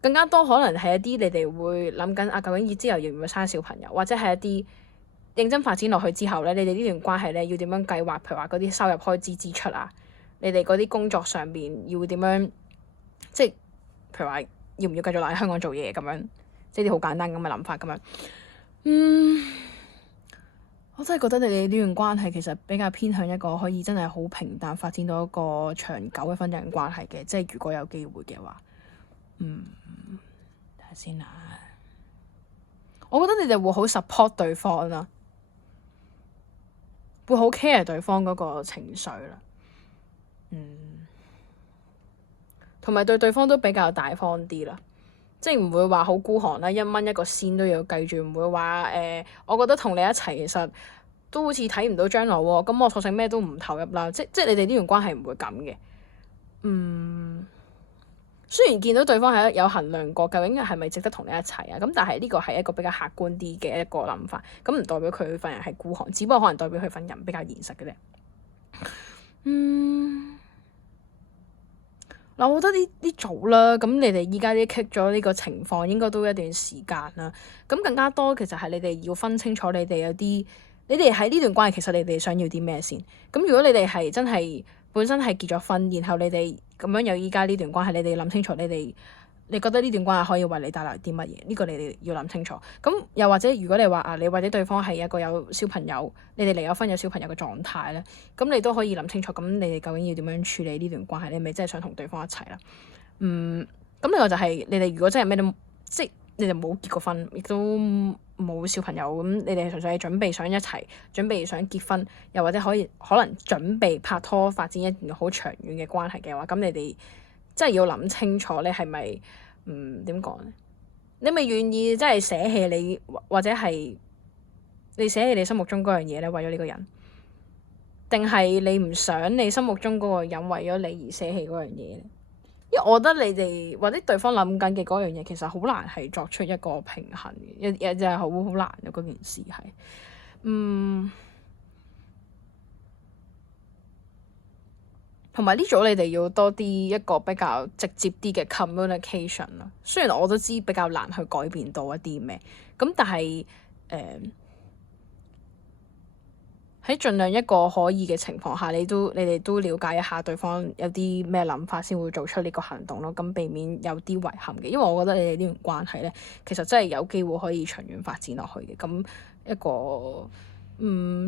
更加多可能係一啲你哋會諗緊究竟之後要唔要生小朋友，或者係一啲認真發展落去之後咧，你哋呢段關係咧要點樣計劃？譬如話嗰啲收入開支支出啊，你哋嗰啲工作上邊要點樣？即係譬如話要唔要繼續留喺香港做嘢咁樣，即係啲好簡單咁嘅諗法咁樣。我真係覺得你哋呢段關係其實比較偏向一個可以真係好平淡發展到一個長久嘅婚姻關係嘅，即係如果有機會嘅話，睇下先啦。我覺得你哋會好 support 對方啦，會好 care 對方嗰個情緒啦，同埋對對方都比較大方啲啦。即係唔會話好孤寒啦，1蚊一個仙都要計住，唔會話我覺得同你一齊其實都好似睇唔到將來喎，咁我索性咩都唔投入啦。即係你哋呢段關係唔會咁嘅。雖然見到對方係有衡量過究竟係咪值得同你一齊啊，咁但係呢個係一個比較客觀啲嘅一個諗法，咁唔代表佢份人係孤寒，只不過可能代表佢份人比較現實嘅啫。嗱，我覺得呢組啦，咁你哋依家啲棘咗呢個情況，應該都一段時間啦。咁更加多其實係你哋要分清楚你哋你哋喺呢段關係其實你哋想要啲咩先。咁如果你哋係真係本身係結咗婚，然後你哋咁樣有依家呢段關係，你哋要諗清楚你覺得呢段關係可以為你帶來啲乜嘢？呢個你哋要諗清楚。咁又或者如果你話你或者對方係一個有小朋友，你哋離咗婚有小朋友嘅狀態咧，咁你都可以諗清楚。咁你哋究竟要點樣處理呢段關係？你咪真係想同對方一齊啦？咁另外就係你哋如果真係咩都即係你哋冇結過婚，亦都冇小朋友，咁你哋純粹係準備想一齊，準備想結婚，又或者可能準備拍拖發展一段好長遠嘅關係嘅話，咁你哋真係要諗清楚，你係咪點講咧？你咪願意真係捨棄你，或者係你捨棄你心目中嗰樣嘢咧，為咗呢個人，定係你唔想你心目中嗰個人為咗你而捨棄嗰樣嘢咧？因為我覺得你哋或者對方諗緊嘅嗰樣嘢，其實好難係作出一個平衡嘅，又就係好難嘅嗰件事係，同埋呢組你哋要多啲一個比較直接啲嘅 communication 啦。雖然我都知比較難去改變到一啲咩，咁但係喺盡量一個可以嘅情況下，你哋都了解一下對方有啲咩諗法，先會做出呢個行動咯。咁避免有啲遺憾嘅，因為我覺得你哋呢段關係咧，其實真係有機會可以長遠發展落去嘅。咁一個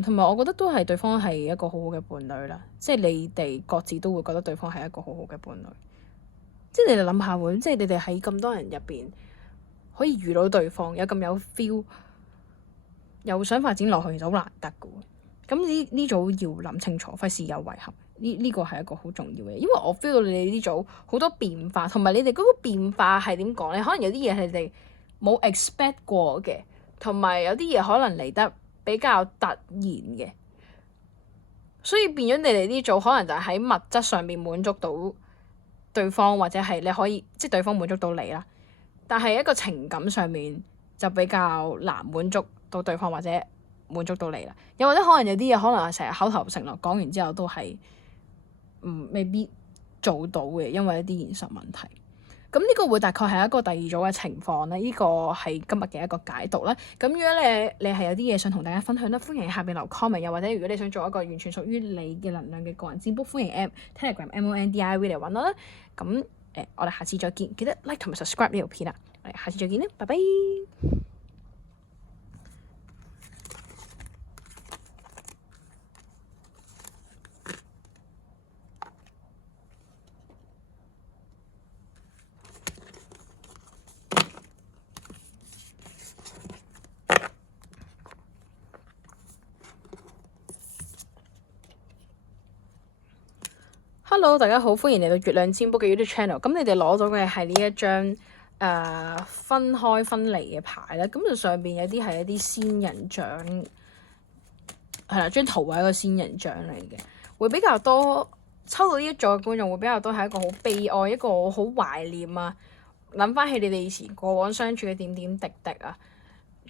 同埋我覺得都係對方係一個好好嘅伴侶啦。即係你哋各自都會覺得對方係一個好好嘅伴侶。即係你哋諗下喎，即係你哋喺咁多人入邊可以遇到對方，有咁有 feel，又想發展落去，其實好難得嘅喎。咁呢組要諗清楚，費事有遺憾。呢個係一個好重要嘅，因為我 feel 到你哋呢組好多變化，同埋你哋嗰個變化係點講咧？可能有啲嘢係你哋冇 expect 過嘅，同埋有啲嘢可能嚟得比較突然嘅，所以變咗你哋呢組可能就喺物質上面滿足到對方，或者係你可以即係對方滿足到你啦。但係一個情感上面就比較難滿足到對方，或者滿足到你啦，又或者可能有啲嘢可能係成日口頭承諾，講完之後都係未必做到嘅，因為一啲現實問題。咁呢個會大概係一個第二組嘅情況咧。呢個係今日嘅一個解讀啦。咁如果你係有啲嘢想同大家分享咧，歡迎喺下邊留 comment，又或者如果你想做一個完全屬於你嘅能量嘅個人占卜，歡迎 Telegram MONDIV 嚟揾我啦。咁我哋下次再見，記得 like 同埋 subscribe 呢條片啊。我哋下次再見啦，拜拜。Hello，大家好，歡迎嚟到月亮占卜嘅 YouTube channel。咁你哋攞到嘅係呢一張分開分離嘅牌啦。咁就上邊有啲係一啲仙人掌，係啦，張圖係一個仙人掌嚟嘅，會比較多抽到呢一組嘅觀眾會比較多係一個好悲哀，一個好懷念啊，諗翻起你哋以前過往相處嘅點點滴滴啊。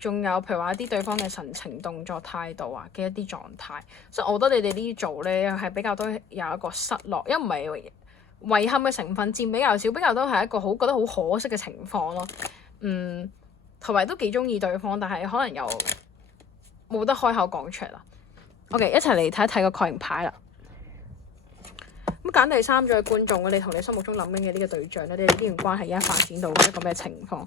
仲有譬如話一啲對方嘅神情、動作、態度啊嘅一啲狀態，所以我覺得你哋呢組咧係比較多有一個失落，因為唔係遺憾嘅成分佔比較少，比較多係一個覺得好可惜嘅情況咯。同埋都幾中意對方，但係可能又冇得開口講出嚟啦。OK， 一齊嚟睇一睇個確認牌啦。咁揀第三組嘅觀眾，你同你心目中諗緊嘅呢個對象咧，你哋呢段關係而家發展到一個咩情況？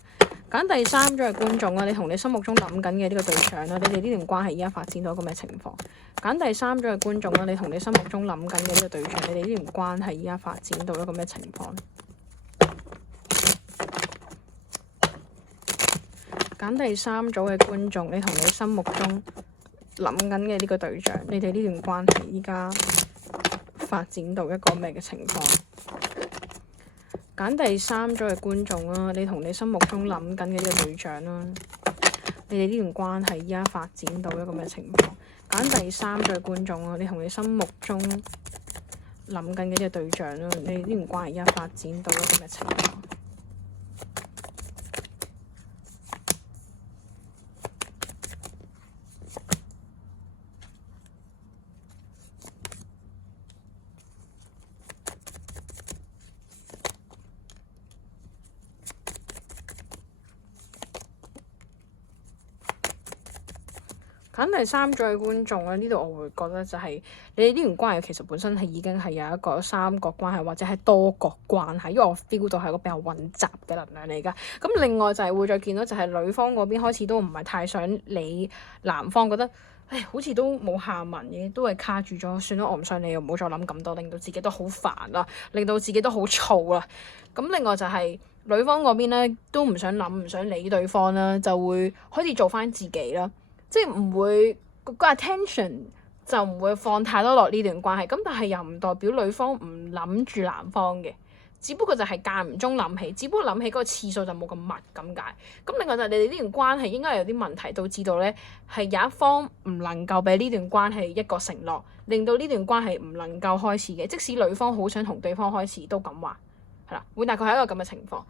揀第三組嘅觀眾啊，你同你心目中諗緊嘅呢個對象啦，你哋呢段關係而家發展到一個咩情況？揀第三組嘅觀眾啊，你同你心目中諗緊嘅呢個對象，你哋呢段關係而家發展到一個咩情況？揀第三組嘅觀眾，你同你心目中諗緊嘅呢個對象，你哋呢段關係依家發展到一個咩嘅情況？揀第三組嘅觀眾啦，你同你心目中諗緊嘅呢個對象啦，你哋呢段關係依家發展到一個咩情況？揀第三組嘅觀眾啦，你同你心目中諗緊嘅呢個對象啦，你哋呢段關係依家發展到一個咩情況？揀第三組嘅觀眾咧，呢度我會覺得就係你哋呢段關係其實本身係已經係有一個三角關係或者係多角關係，因為我 feel 到係一個比較混雜嘅能量嚟㗎。咁另外就係會再見到就係女方嗰邊開始都唔係太想理男方，覺得唉好似都冇下文嘅，都係卡住咗，算啦，我唔想理，唔好再諗咁多，令到自己都好煩啦，令到自己都好燥啦。咁另外就係女方嗰邊咧都唔想諗，唔想理對方啦，就會開始做翻自己啦。即係唔會個 attention 就唔會放太多落呢段關係，咁但係又唔代表女方唔諗住男方嘅，只不過就係間唔中諗起，只不過諗起嗰個次數就冇咁密咁解。咁另外就係你哋呢段關係應該有啲問題，導致到咧係有一方唔能夠俾呢段關係一個承諾，令到呢段關係唔能夠開始嘅。即使女方好想同對方開始都咁話，係啦，會大概係一個咁嘅情況。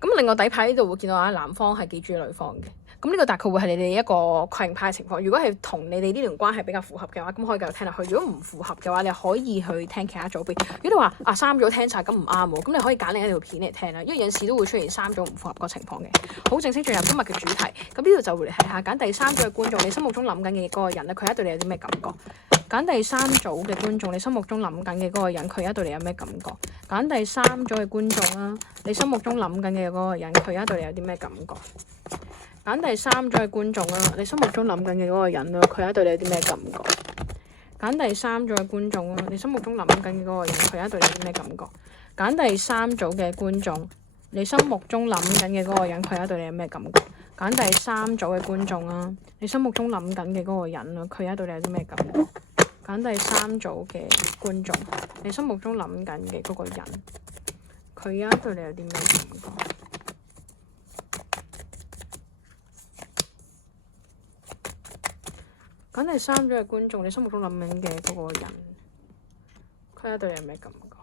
咁另外底牌呢度會見到啊，男方係幾中意女方嘅。咁呢個大概會係你哋一個確認牌嘅情況。如果係同你哋呢段關係比較符合嘅話，咁可以繼續聽落去。如果唔符合嘅話，你可以去聽其他組別。如果你話啊三組聽晒咁唔啱喎，咁你可以揀另一條片嚟聽啦。因為有陣時都會出現三組唔符合個情況嘅。好，正式進入今日嘅主題。咁呢度就會嚟睇下揀第三組嘅觀眾，你心目中諗緊嘅嗰個人咧，佢而家對你有啲咩感覺？揀第三組嘅觀眾，你心目中諗緊嘅嗰個人，佢而家對你有咩感覺？揀第三組嘅觀眾啦，你心目中諗緊嘅嗰個人，佢而家對你有啲咩感覺？揀第三組嘅觀眾啦，你心目中諗緊嘅嗰個人啦，佢而家對你有啲咩感覺？揀第三組嘅觀眾啦，你心目中諗緊嘅嗰個人，佢而家對你有啲咩感覺？揀第三組嘅觀眾，你心目中諗緊嘅嗰個人，佢而家對你有咩感覺？揀第三組嘅觀眾啦，你心目中諗緊嘅嗰個人啦，佢而家對你有啲咩感覺？揀第三組嘅觀眾，你心目中諗緊嘅嗰個人，佢而家對你有啲咩感覺？揀第三組嘅觀眾，你心目中諗緊嘅嗰個人，佢而家對你有咩感覺？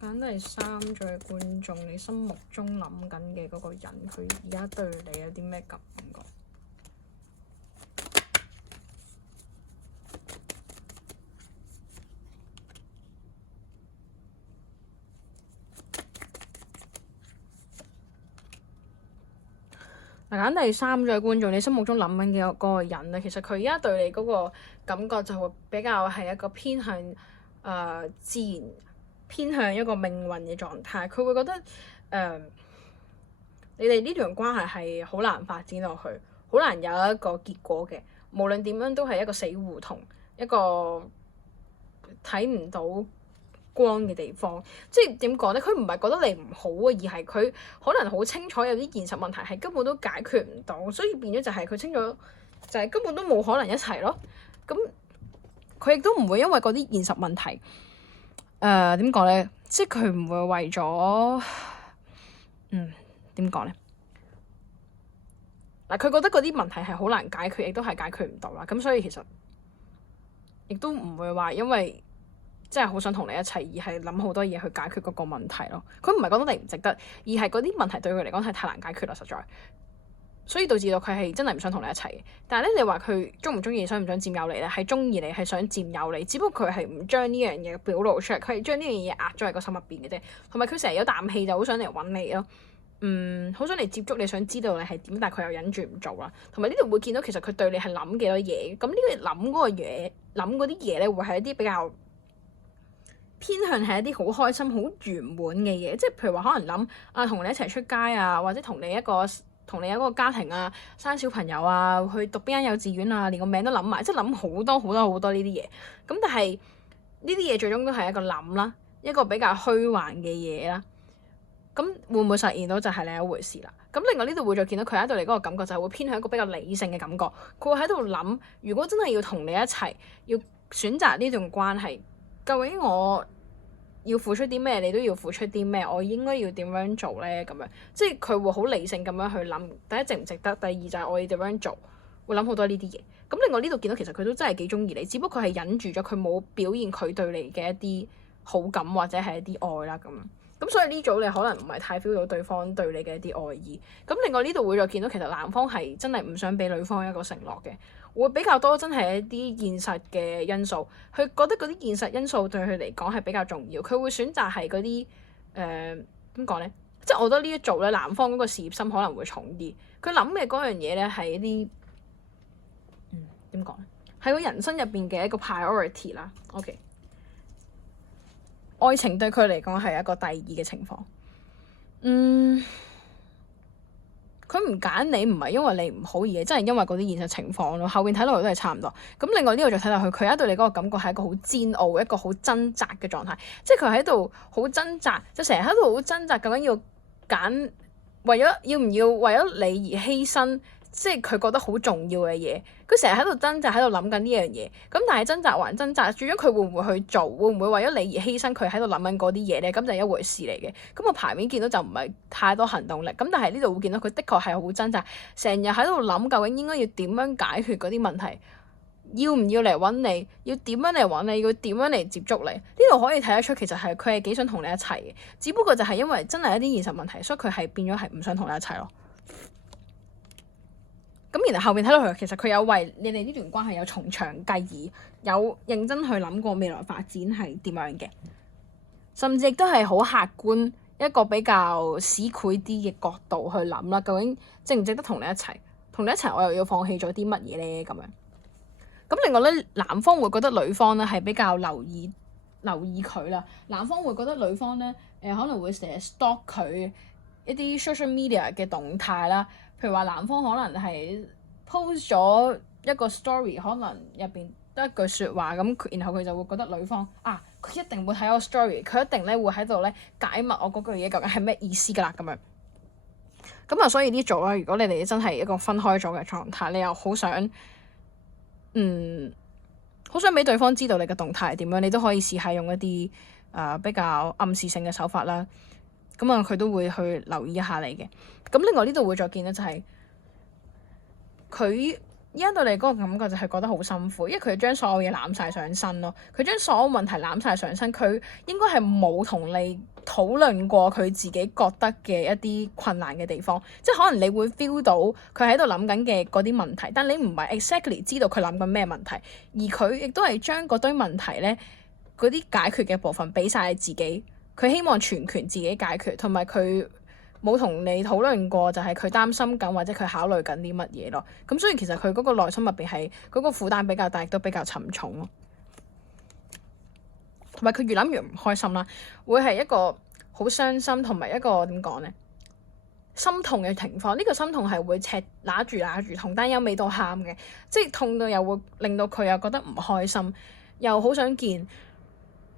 揀第三組嘅觀眾，你心目中諗緊嘅嗰個人，佢而家對你有啲咩感覺？嗱，揀第三組嘅觀眾，你心目中諗緊嘅嗰個人咧，其實佢而家對你嗰個感覺就會比較係一個偏向自然，偏向一個命運嘅狀態。佢會覺得你哋呢段關係係好難發展落去，好難有一個結果嘅。無論點樣都係一個死胡同，一個睇唔到光嘅地方。即係點講咧？佢唔係覺得你唔好啊，而係佢可能好清楚有啲現實問題係根本都解決唔到，所以變咗就係佢清楚就係根本都冇可能一齊咯。咁佢亦都唔會因為嗰啲現實問題點講咧？即係佢唔會為咗點講咧？嗱，佢覺得嗰啲問題係好難解決，亦都係解決唔到啦。咁所以其實亦都唔會話因為真係好想同你一齊，而係諗好多嘢去解決嗰個問題咯。佢唔係覺得你唔值得，而係嗰啲問題對佢嚟講係太難解決啦，實在。所以導致到佢係真係唔想同你一齊。但係咧，你話佢中唔中意、想唔想佔有你咧？係中意你，係想佔有你。只不過佢係唔將呢樣嘢表露出嚟，佢係將呢樣嘢壓咗喺個心入邊嘅啫。同埋佢成日有啖氣就好想嚟揾你咯。好想嚟接觸你，想知道你係點，但係佢又忍住唔做啦。同埋呢度會見到其實佢對你係諗幾多嘢。咁呢個諗嗰個嘢，諗嗰啲嘢咧，會係一啲比較偏向係一啲好開心、好圓滿嘅嘢。即係譬如話可能諗啊，同你一齊出街啊，或者同你一個家庭啊，生小朋友啊，去讀邊間幼稚園啊，連個名都諗埋，即係諗好多好多好多呢啲嘢。咁但係呢啲嘢最終都係一個諗啦，一個比較虛幻嘅嘢啦。咁會唔會實現到就係另一回事啦。咁另外呢度會再見到佢喺度嚟嗰個感覺就係會偏向一個比較理性嘅感覺。佢會喺度諗，如果真係要同你一齊，要選擇呢段關係，究竟我要付出啲咩？你都要付出啲咩？我應該要點樣做咧？咁樣即係佢會好理性咁樣去諗，第一值唔值得，第二就係我要點樣做，會諗好多呢啲嘢。咁另外呢度見到其實佢都真係幾中意你，只不過佢係忍住咗，佢冇表現佢對你嘅一啲好感或者係一啲愛啦咁樣。咁所以呢組你可能唔係太 feel 到對方對你嘅一啲愛意。咁另外呢度會再見到其實男方係真係唔想俾女方一個承諾嘅，會比較多真係一啲現實嘅因素。佢覺得嗰啲現實因素對佢嚟講係比較重要，佢會選擇係嗰啲點講咧？即係我覺得呢一組咧，男方嗰個事業心可能會重啲。佢諗嘅嗰樣嘢咧係一啲點講咧？係佢人生入邊嘅一個 priority 啦。OK。愛情對佢嚟講係一個第二嘅情況。佢唔揀你唔係因為你唔好，而係真係因為嗰啲現實情況咯。後邊睇落嚟都係差唔多。咁另外呢度再睇落去，佢喺度你嗰個感覺係一個好煎熬、一個好掙扎嘅狀態。即係佢喺度好掙扎，就成日喺度好掙扎，究竟要揀為咗要唔要為咗你而犧牲。即係佢覺得好重要嘅嘢，佢成日喺度掙扎，喺度諗緊呢樣嘢。咁但係掙扎還掙扎，最終佢會唔會去做？會唔會為咗你而犧牲佢喺度諗緊嗰啲嘢咧？咁就係一回事嚟嘅。咁個牌面見到就唔係太多行動力。咁但係呢度會見到佢的確係好掙扎，成日喺度諗究竟應該要點樣解決嗰啲問題，要唔要嚟揾你？要點樣嚟揾你？要點樣嚟接觸你？呢度可以睇得出其實係佢係幾想同你一齊嘅，只不過就係因為真係一啲現實問題，所以佢係變咗係唔想同你一齊咯。咁然後後面睇落去，其實佢有為你哋呢段關係有從長計議，有認真去諗過未來發展係點樣嘅，甚至亦都係好客觀一個比較市儈啲嘅角度去諗啦。究竟值唔值得同你一齊？同你一齊我又要放棄咗啲乜嘢咧？咁樣。咁另外咧，男方會覺得女方咧係比較留意佢啦。男方會覺得女方咧可能會成日 stalk 佢一啲 social media 嘅動態啦。譬如話，男方可能係 post 咗一個 story，可能入邊得一句説話咁，然後佢就會覺得女方佢一定會睇我 story，佢一定咧會喺度咧解密我嗰句嘢究竟係咩意思㗎啦咁樣。咁所以呢組咧，如果你哋真係一個分開咗嘅狀態，你又好想好想俾對方知道你嘅動態係點樣，你都可以試下用一啲比較暗示性嘅手法啦。咁佢都會去留意一下你嘅。咁另外呢度會再見到就係佢而家對你嗰個感覺就係覺得好辛苦，因為佢將所有嘢攬晒上身咯。佢將所有問題攬晒上身，佢應該係冇同你討論過佢自己覺得嘅一啲困難嘅地方。即係可能你會 feel 到佢喺度諗緊嘅嗰啲問題，但你唔係 exactly 知道佢諗緊咩問題，而佢亦都係將嗰堆問題咧嗰啲解決嘅部分俾晒你自己。佢希望全權自己解決，同埋佢冇同你討論過，就係佢擔心緊或者佢考慮緊啲乜嘢咯。咁所以其實佢嗰個內心入邊係嗰個負擔比較大，亦都比較沉重咯。同埋佢越諗越唔開心啦，會係一個好傷心同埋一個點講咧心痛嘅情況。呢個心痛係會揦住同擔憂尾到喊嘅，即係痛到又會令到佢又覺得唔開心，又好想見，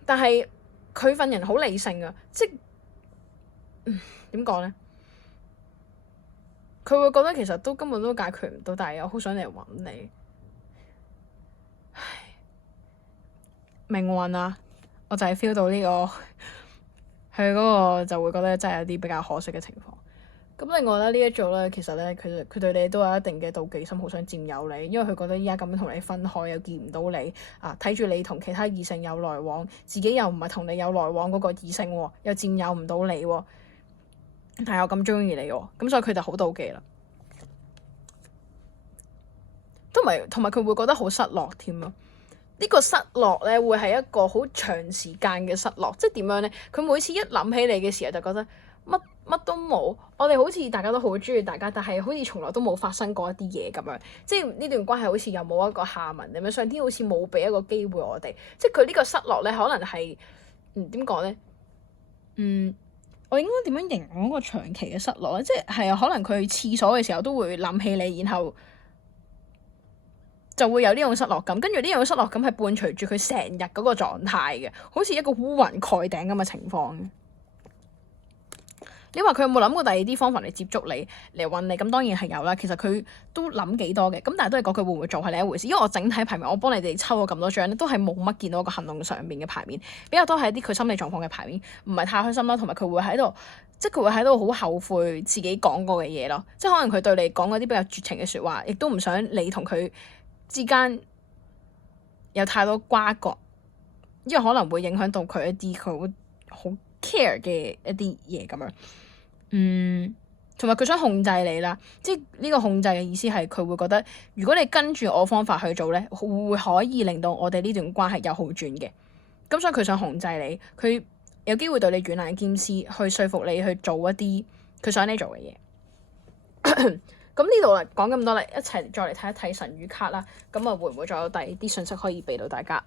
但係佢份人好理性啊，即係點講咧？佢會覺得其實都根本都解決唔到，但係又好想嚟揾你。唉，命運啊！我就係 feel 到呢個佢嗰個就會覺得真係有啲比較可惜嘅情況。咁另外咧，呢一組咧，其實咧佢對你都有一定嘅妒忌心，好想佔有你，因為佢覺得依家咁樣同你分開又見唔到你啊，睇住你同其他異性有來往，自己又唔係同你有來往嗰個異性喎，又佔有唔到你喎，但係又咁中意你喎，咁所以佢就好妒忌啦。同埋佢會覺得好失落添咯。呢個失落咧會係一個好長時間嘅失落，即係點樣咧？佢每次一諗起你嘅時候就覺得乜都冇，我哋好似大家都好中意大家，但係好似從來都冇發生過一啲嘢咁樣，即係呢段關係好似又冇一個下文咁樣，上天好似冇俾一個機會我哋，即係佢呢個失落咧，可能係點講咧？我應該點樣形容嗰個長期嘅失落咧？即係啊，可能佢去廁所嘅時候都會諗起你，然後就會有呢種失落感，跟住呢種失落感係伴隨住佢成日嗰個狀態嘅，好似一個烏雲蓋頂咁嘅情況。你話佢有冇諗過第二啲方法嚟接觸你嚟揾你？咁當然係有啦。其實佢都諗幾多嘅，咁但係都係講佢會唔會做係另一回事。因為我整體牌面，我幫你哋抽咗咁多張咧，都係冇乜見到一個行動上面嘅牌面，比較多係一啲佢心理狀況嘅牌面，唔係太開心啦。同埋佢會喺度，即係佢會喺度好後悔自己講過嘅嘢咯。即係可能佢對你講嗰啲比較絕情嘅説話，亦都唔想你同佢之間有太多瓜葛，因為可能會影響到佢一啲佢好 care 嘅一啲嘢咁樣。同埋佢想控制你啦，即係呢個控制嘅意思係佢會覺得，如果你跟住我方法去做咧，會可以令到我哋呢段關係有好轉嘅。咁所以佢想控制你，佢有機會對你軟硬兼施，去説服你去做一啲佢想你做嘅嘢。咁呢度啦，講咁多啦，一齊再嚟睇一睇神諭卡啦。咁啊，會唔會再有第二啲信息可以俾到大家？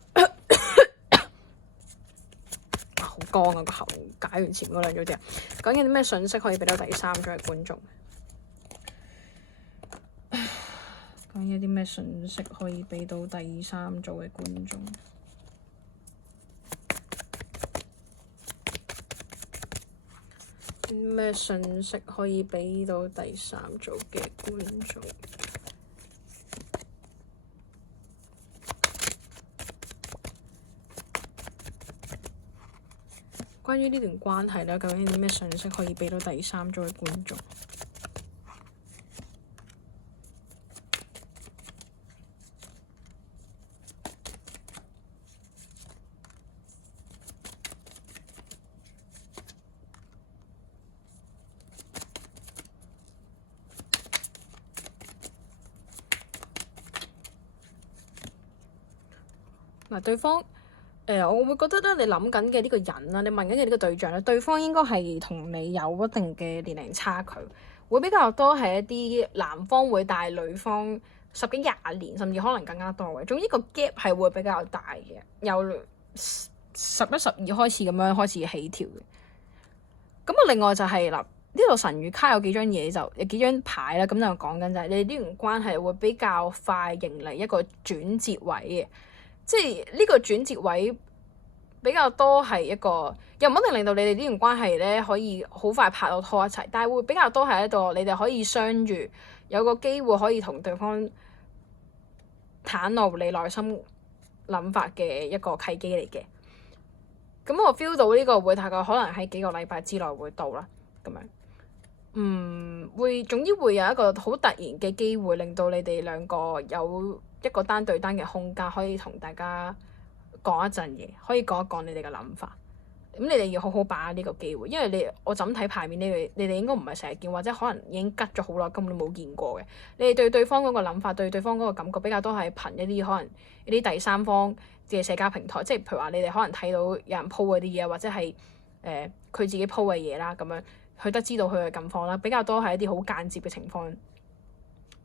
好乾啊，個喉解完前嗰兩組之後，講緊啲咩信息可以俾到第三組嘅觀眾？講緊啲咩信息可以俾到第三組嘅觀眾？咩信息可以俾到第三組嘅觀眾？關於呢段關係咧，究竟有啲咩信息可以俾到第三組嘅觀眾？嗱，對方。我會覺得咧，你諗緊嘅呢個人啦，你問緊嘅呢個對象咧，對方應該係同你有一定嘅年齡差距，會比較多係一啲男方會大女方10幾20年，甚至可能更加多嘅。總之個 gap 係會比較大嘅，由11、12開始咁樣開始起跳嘅。咁啊，另外就係嗱，呢度神諭卡有幾張嘢，就有幾張牌啦，咁就講緊就係你呢段關係會比較快迎嚟一個轉折位嘅。即係呢個轉折位比較多係一個，又唔一定令到你哋呢段關係咧可以好快拍到拖一齊，但係會比較多係一個你哋可以相遇，有個機會可以同對方袒露你內心諗法嘅一個契機嚟嘅。咁我 feel 到呢個會大概可能喺幾個禮拜之內會到啦，咁樣會總之會有一個好突然嘅機會，令到你哋兩個有一個單對單嘅空間，可以同大家講一陣嘢，可以講一講你哋嘅諗法。咁你哋要好好把握呢個機會，因為我就咁睇牌面，你哋應該唔係成日見，或者可能已經吉咗好耐，根本都冇見過嘅。你哋對對方嗰個諗法，對對方嗰個感覺比較多係憑一啲可能一啲第三方嘅社交平台，即係譬如話你哋可能睇到有人 po 嗰啲嘢，或者係佢自己 po 嘅嘢啦，咁樣佢得知道佢嘅近況啦，比較多係一啲好間接嘅情況。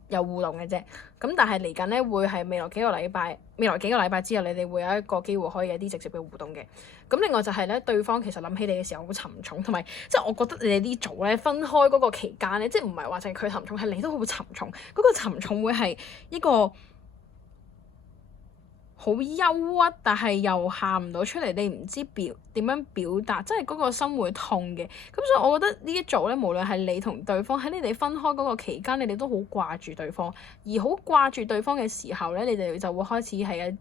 有互動嘅啫，咁但係嚟緊咧會係未來幾個禮拜之後，你哋會有一個機會可以有啲直接嘅互動嘅。咁另外就係咧，對方其實諗起你嘅時候好沉重，同埋即係我覺得你哋呢組咧分開嗰個期間咧，即係唔係話淨係佢沉重，係你都好沉重。嗰個沉重會係一個好憂鬱，但係又喊唔到出嚟，你唔知點樣表達，即係嗰個心會痛嘅。咁所以我覺得呢一組咧，無論係你同對方喺你哋分開嗰個期間，你哋都好掛住對方，而好掛住對方嘅時候咧，你哋就會開始係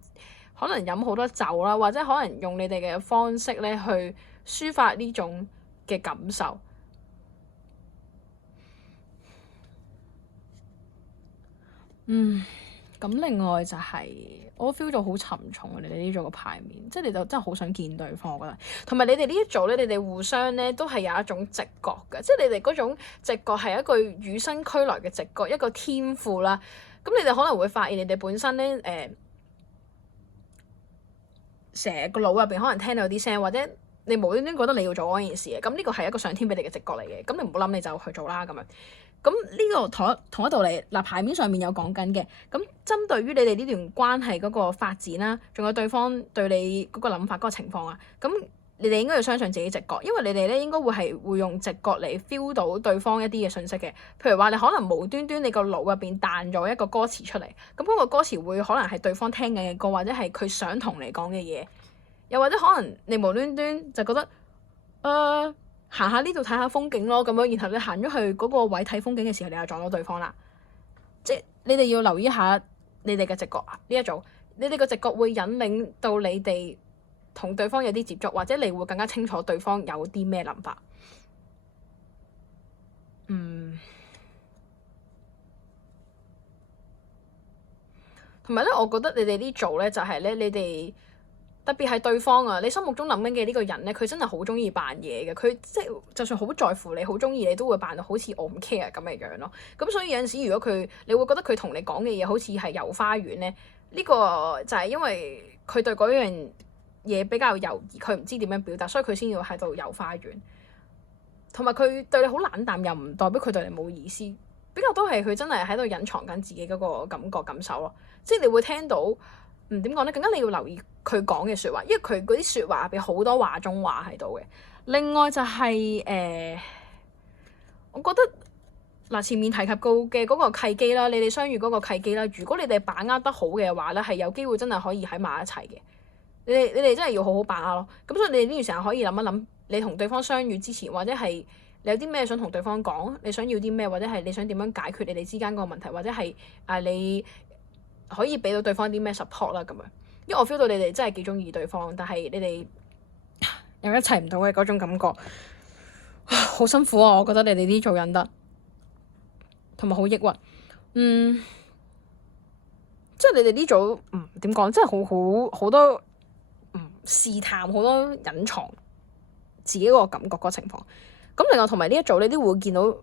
可能飲好多酒啦，或者可能用你哋嘅方式咧去抒發呢種嘅感受。咁另外就係我 feel 到好沉重啊！你哋呢組嘅牌面，即係你就真係好想見對方，我覺得。同埋你哋呢一組咧，你哋互相咧都係有一種直覺嘅，即係你哋嗰種直覺係一個與生俱來嘅直覺，一個天賦啦。咁你哋可能會發現你哋本身咧成個腦入邊可能聽到有啲聲，或者你無端端覺得你要做嗰件事嘅，咁呢個係一個上天俾你嘅直覺嚟嘅。咁你唔好諗，你就去做啦咁樣。咁呢個同一道理，嗱，牌面上面有講緊嘅。咁針對於你哋呢段關係嗰個發展啦，仲有對方對你嗰個諗法嗰個情況啊，咁你哋應該要相信自己直覺，因為你哋咧應該會用直覺嚟 feel 到對方一啲嘅信息嘅。譬如話你可能無端端你個腦入邊彈咗一個歌詞出嚟，咁嗰個歌詞會可能係對方聽緊嘅歌，或者係佢想同你講嘅嘢，又或者可能你無端端就覺得行下呢度睇下風景咯，咁樣，然後你行咗去嗰個位睇風景嘅時候，你又撞到對方啦。即係你哋要留意下你哋嘅直覺啊，呢一組，你哋嘅直覺會引領到你哋同對方有啲接觸，或者你會更加清楚對方有啲咩諗法。同埋咧，我覺得你哋呢組咧就係咧，你哋。特別係對方啊，你心目中諗緊嘅呢個人咧，佢真係好中意扮嘢嘅。佢即係就算好在乎你，好中意你，都會扮到好似我唔 care 咁嘅樣咯。咁所以有陣時，如果你會覺得佢同你講嘅嘢好似係遊花園咧，呢個就係因為佢對嗰樣嘢比較猶豫，佢唔知點樣表達，所以佢先要喺度遊花園。同埋佢對你好冷淡，又唔代表佢對你冇意思，比較都係佢真係喺度隱藏緊自己嗰個感覺感受咯。即係你會聽到。點講咧？更加你要留意佢講嘅説話，因為佢嗰啲説話入邊好多話中話喺度嘅。另外就係我覺得前面提及過嘅嗰個契機啦，你哋相遇嗰個契機啦，如果你哋把握得好嘅話咧，係有機會真係可以喺埋一齊嘅。你哋真係要好好把握咯。咁所以你哋呢段時間可以諗一諗，你同對方相遇之前，或者係你有啲咩想同對方講，你想要啲咩，或者係你想點樣解決你哋之間嗰個問題，或者係你可以俾到對方啲咩 support 啦咁樣，因為我 feel 到你哋真係幾中意對方，但係你哋又一齊唔到嘅嗰種感覺，好辛苦啊！我覺得你哋呢組忍得，同埋好抑鬱。即係你哋呢組點講，真係好多試探，好多隱藏自己嗰個感覺嗰個情況。咁另外同埋呢一組，你都會見到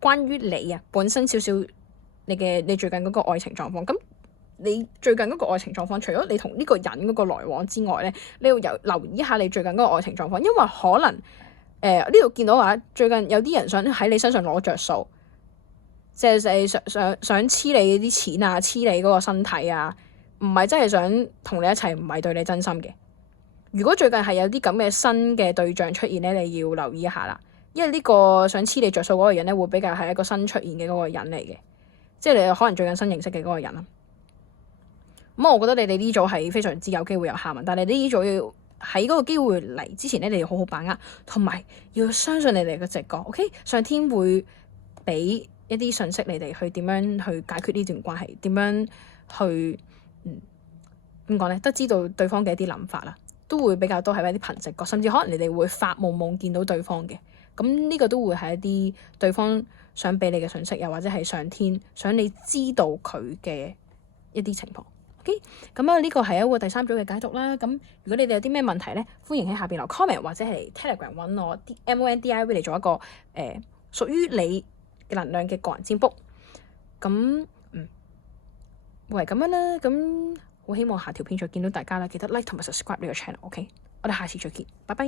關於你啊本身少少你最近嗰個愛情狀況咁。你最近嗰個愛情狀況，除咗你同呢個人嗰個來往之外咧，你要留意一下你最近嗰個愛情狀況，因為可能呢度見到話最近有啲人想喺你身上攞着數，即係想黐你啲錢啊，黐你嗰個身體啊，唔係真係想同你一齊，唔係對你真心嘅。如果最近係有啲咁嘅新嘅對象出現咧，你要留意一下啦，因為呢個想黐你着數嗰個人咧，會比較係一個新出現嘅嗰個人嚟嘅，即係你可能最近新認識嘅嗰個人啦。咁我覺得你哋呢組係非常之有機會有下文，但係你哋呢組要喺嗰個機會嚟之前咧，你要好好把握，同埋要相信你哋嘅直覺。OK， 上天會俾一啲信息你哋去點樣去解決呢段關係，點樣去點講咧？得知道對方嘅一啲諗法啦，都會比較多係一啲憑直覺，甚至可能你哋會發夢見到對方嘅。咁呢個都會係一啲對方想俾你嘅信息，又或者係上天想你知道佢嘅一啲情況。咁啊，呢個係一個第三組嘅解讀啦。咁如果你哋有啲咩問題咧，歡迎喺下邊留 comment 或者係 Telegram 揾我 MONDIV 嚟做一個屬於你嘅能量嘅個人占卜。咁會係咁樣啦。咁好希望下條片再見到大家啦，記得 like 同埋 subscribe 呢個 channel。OK，我哋下次再見，拜拜。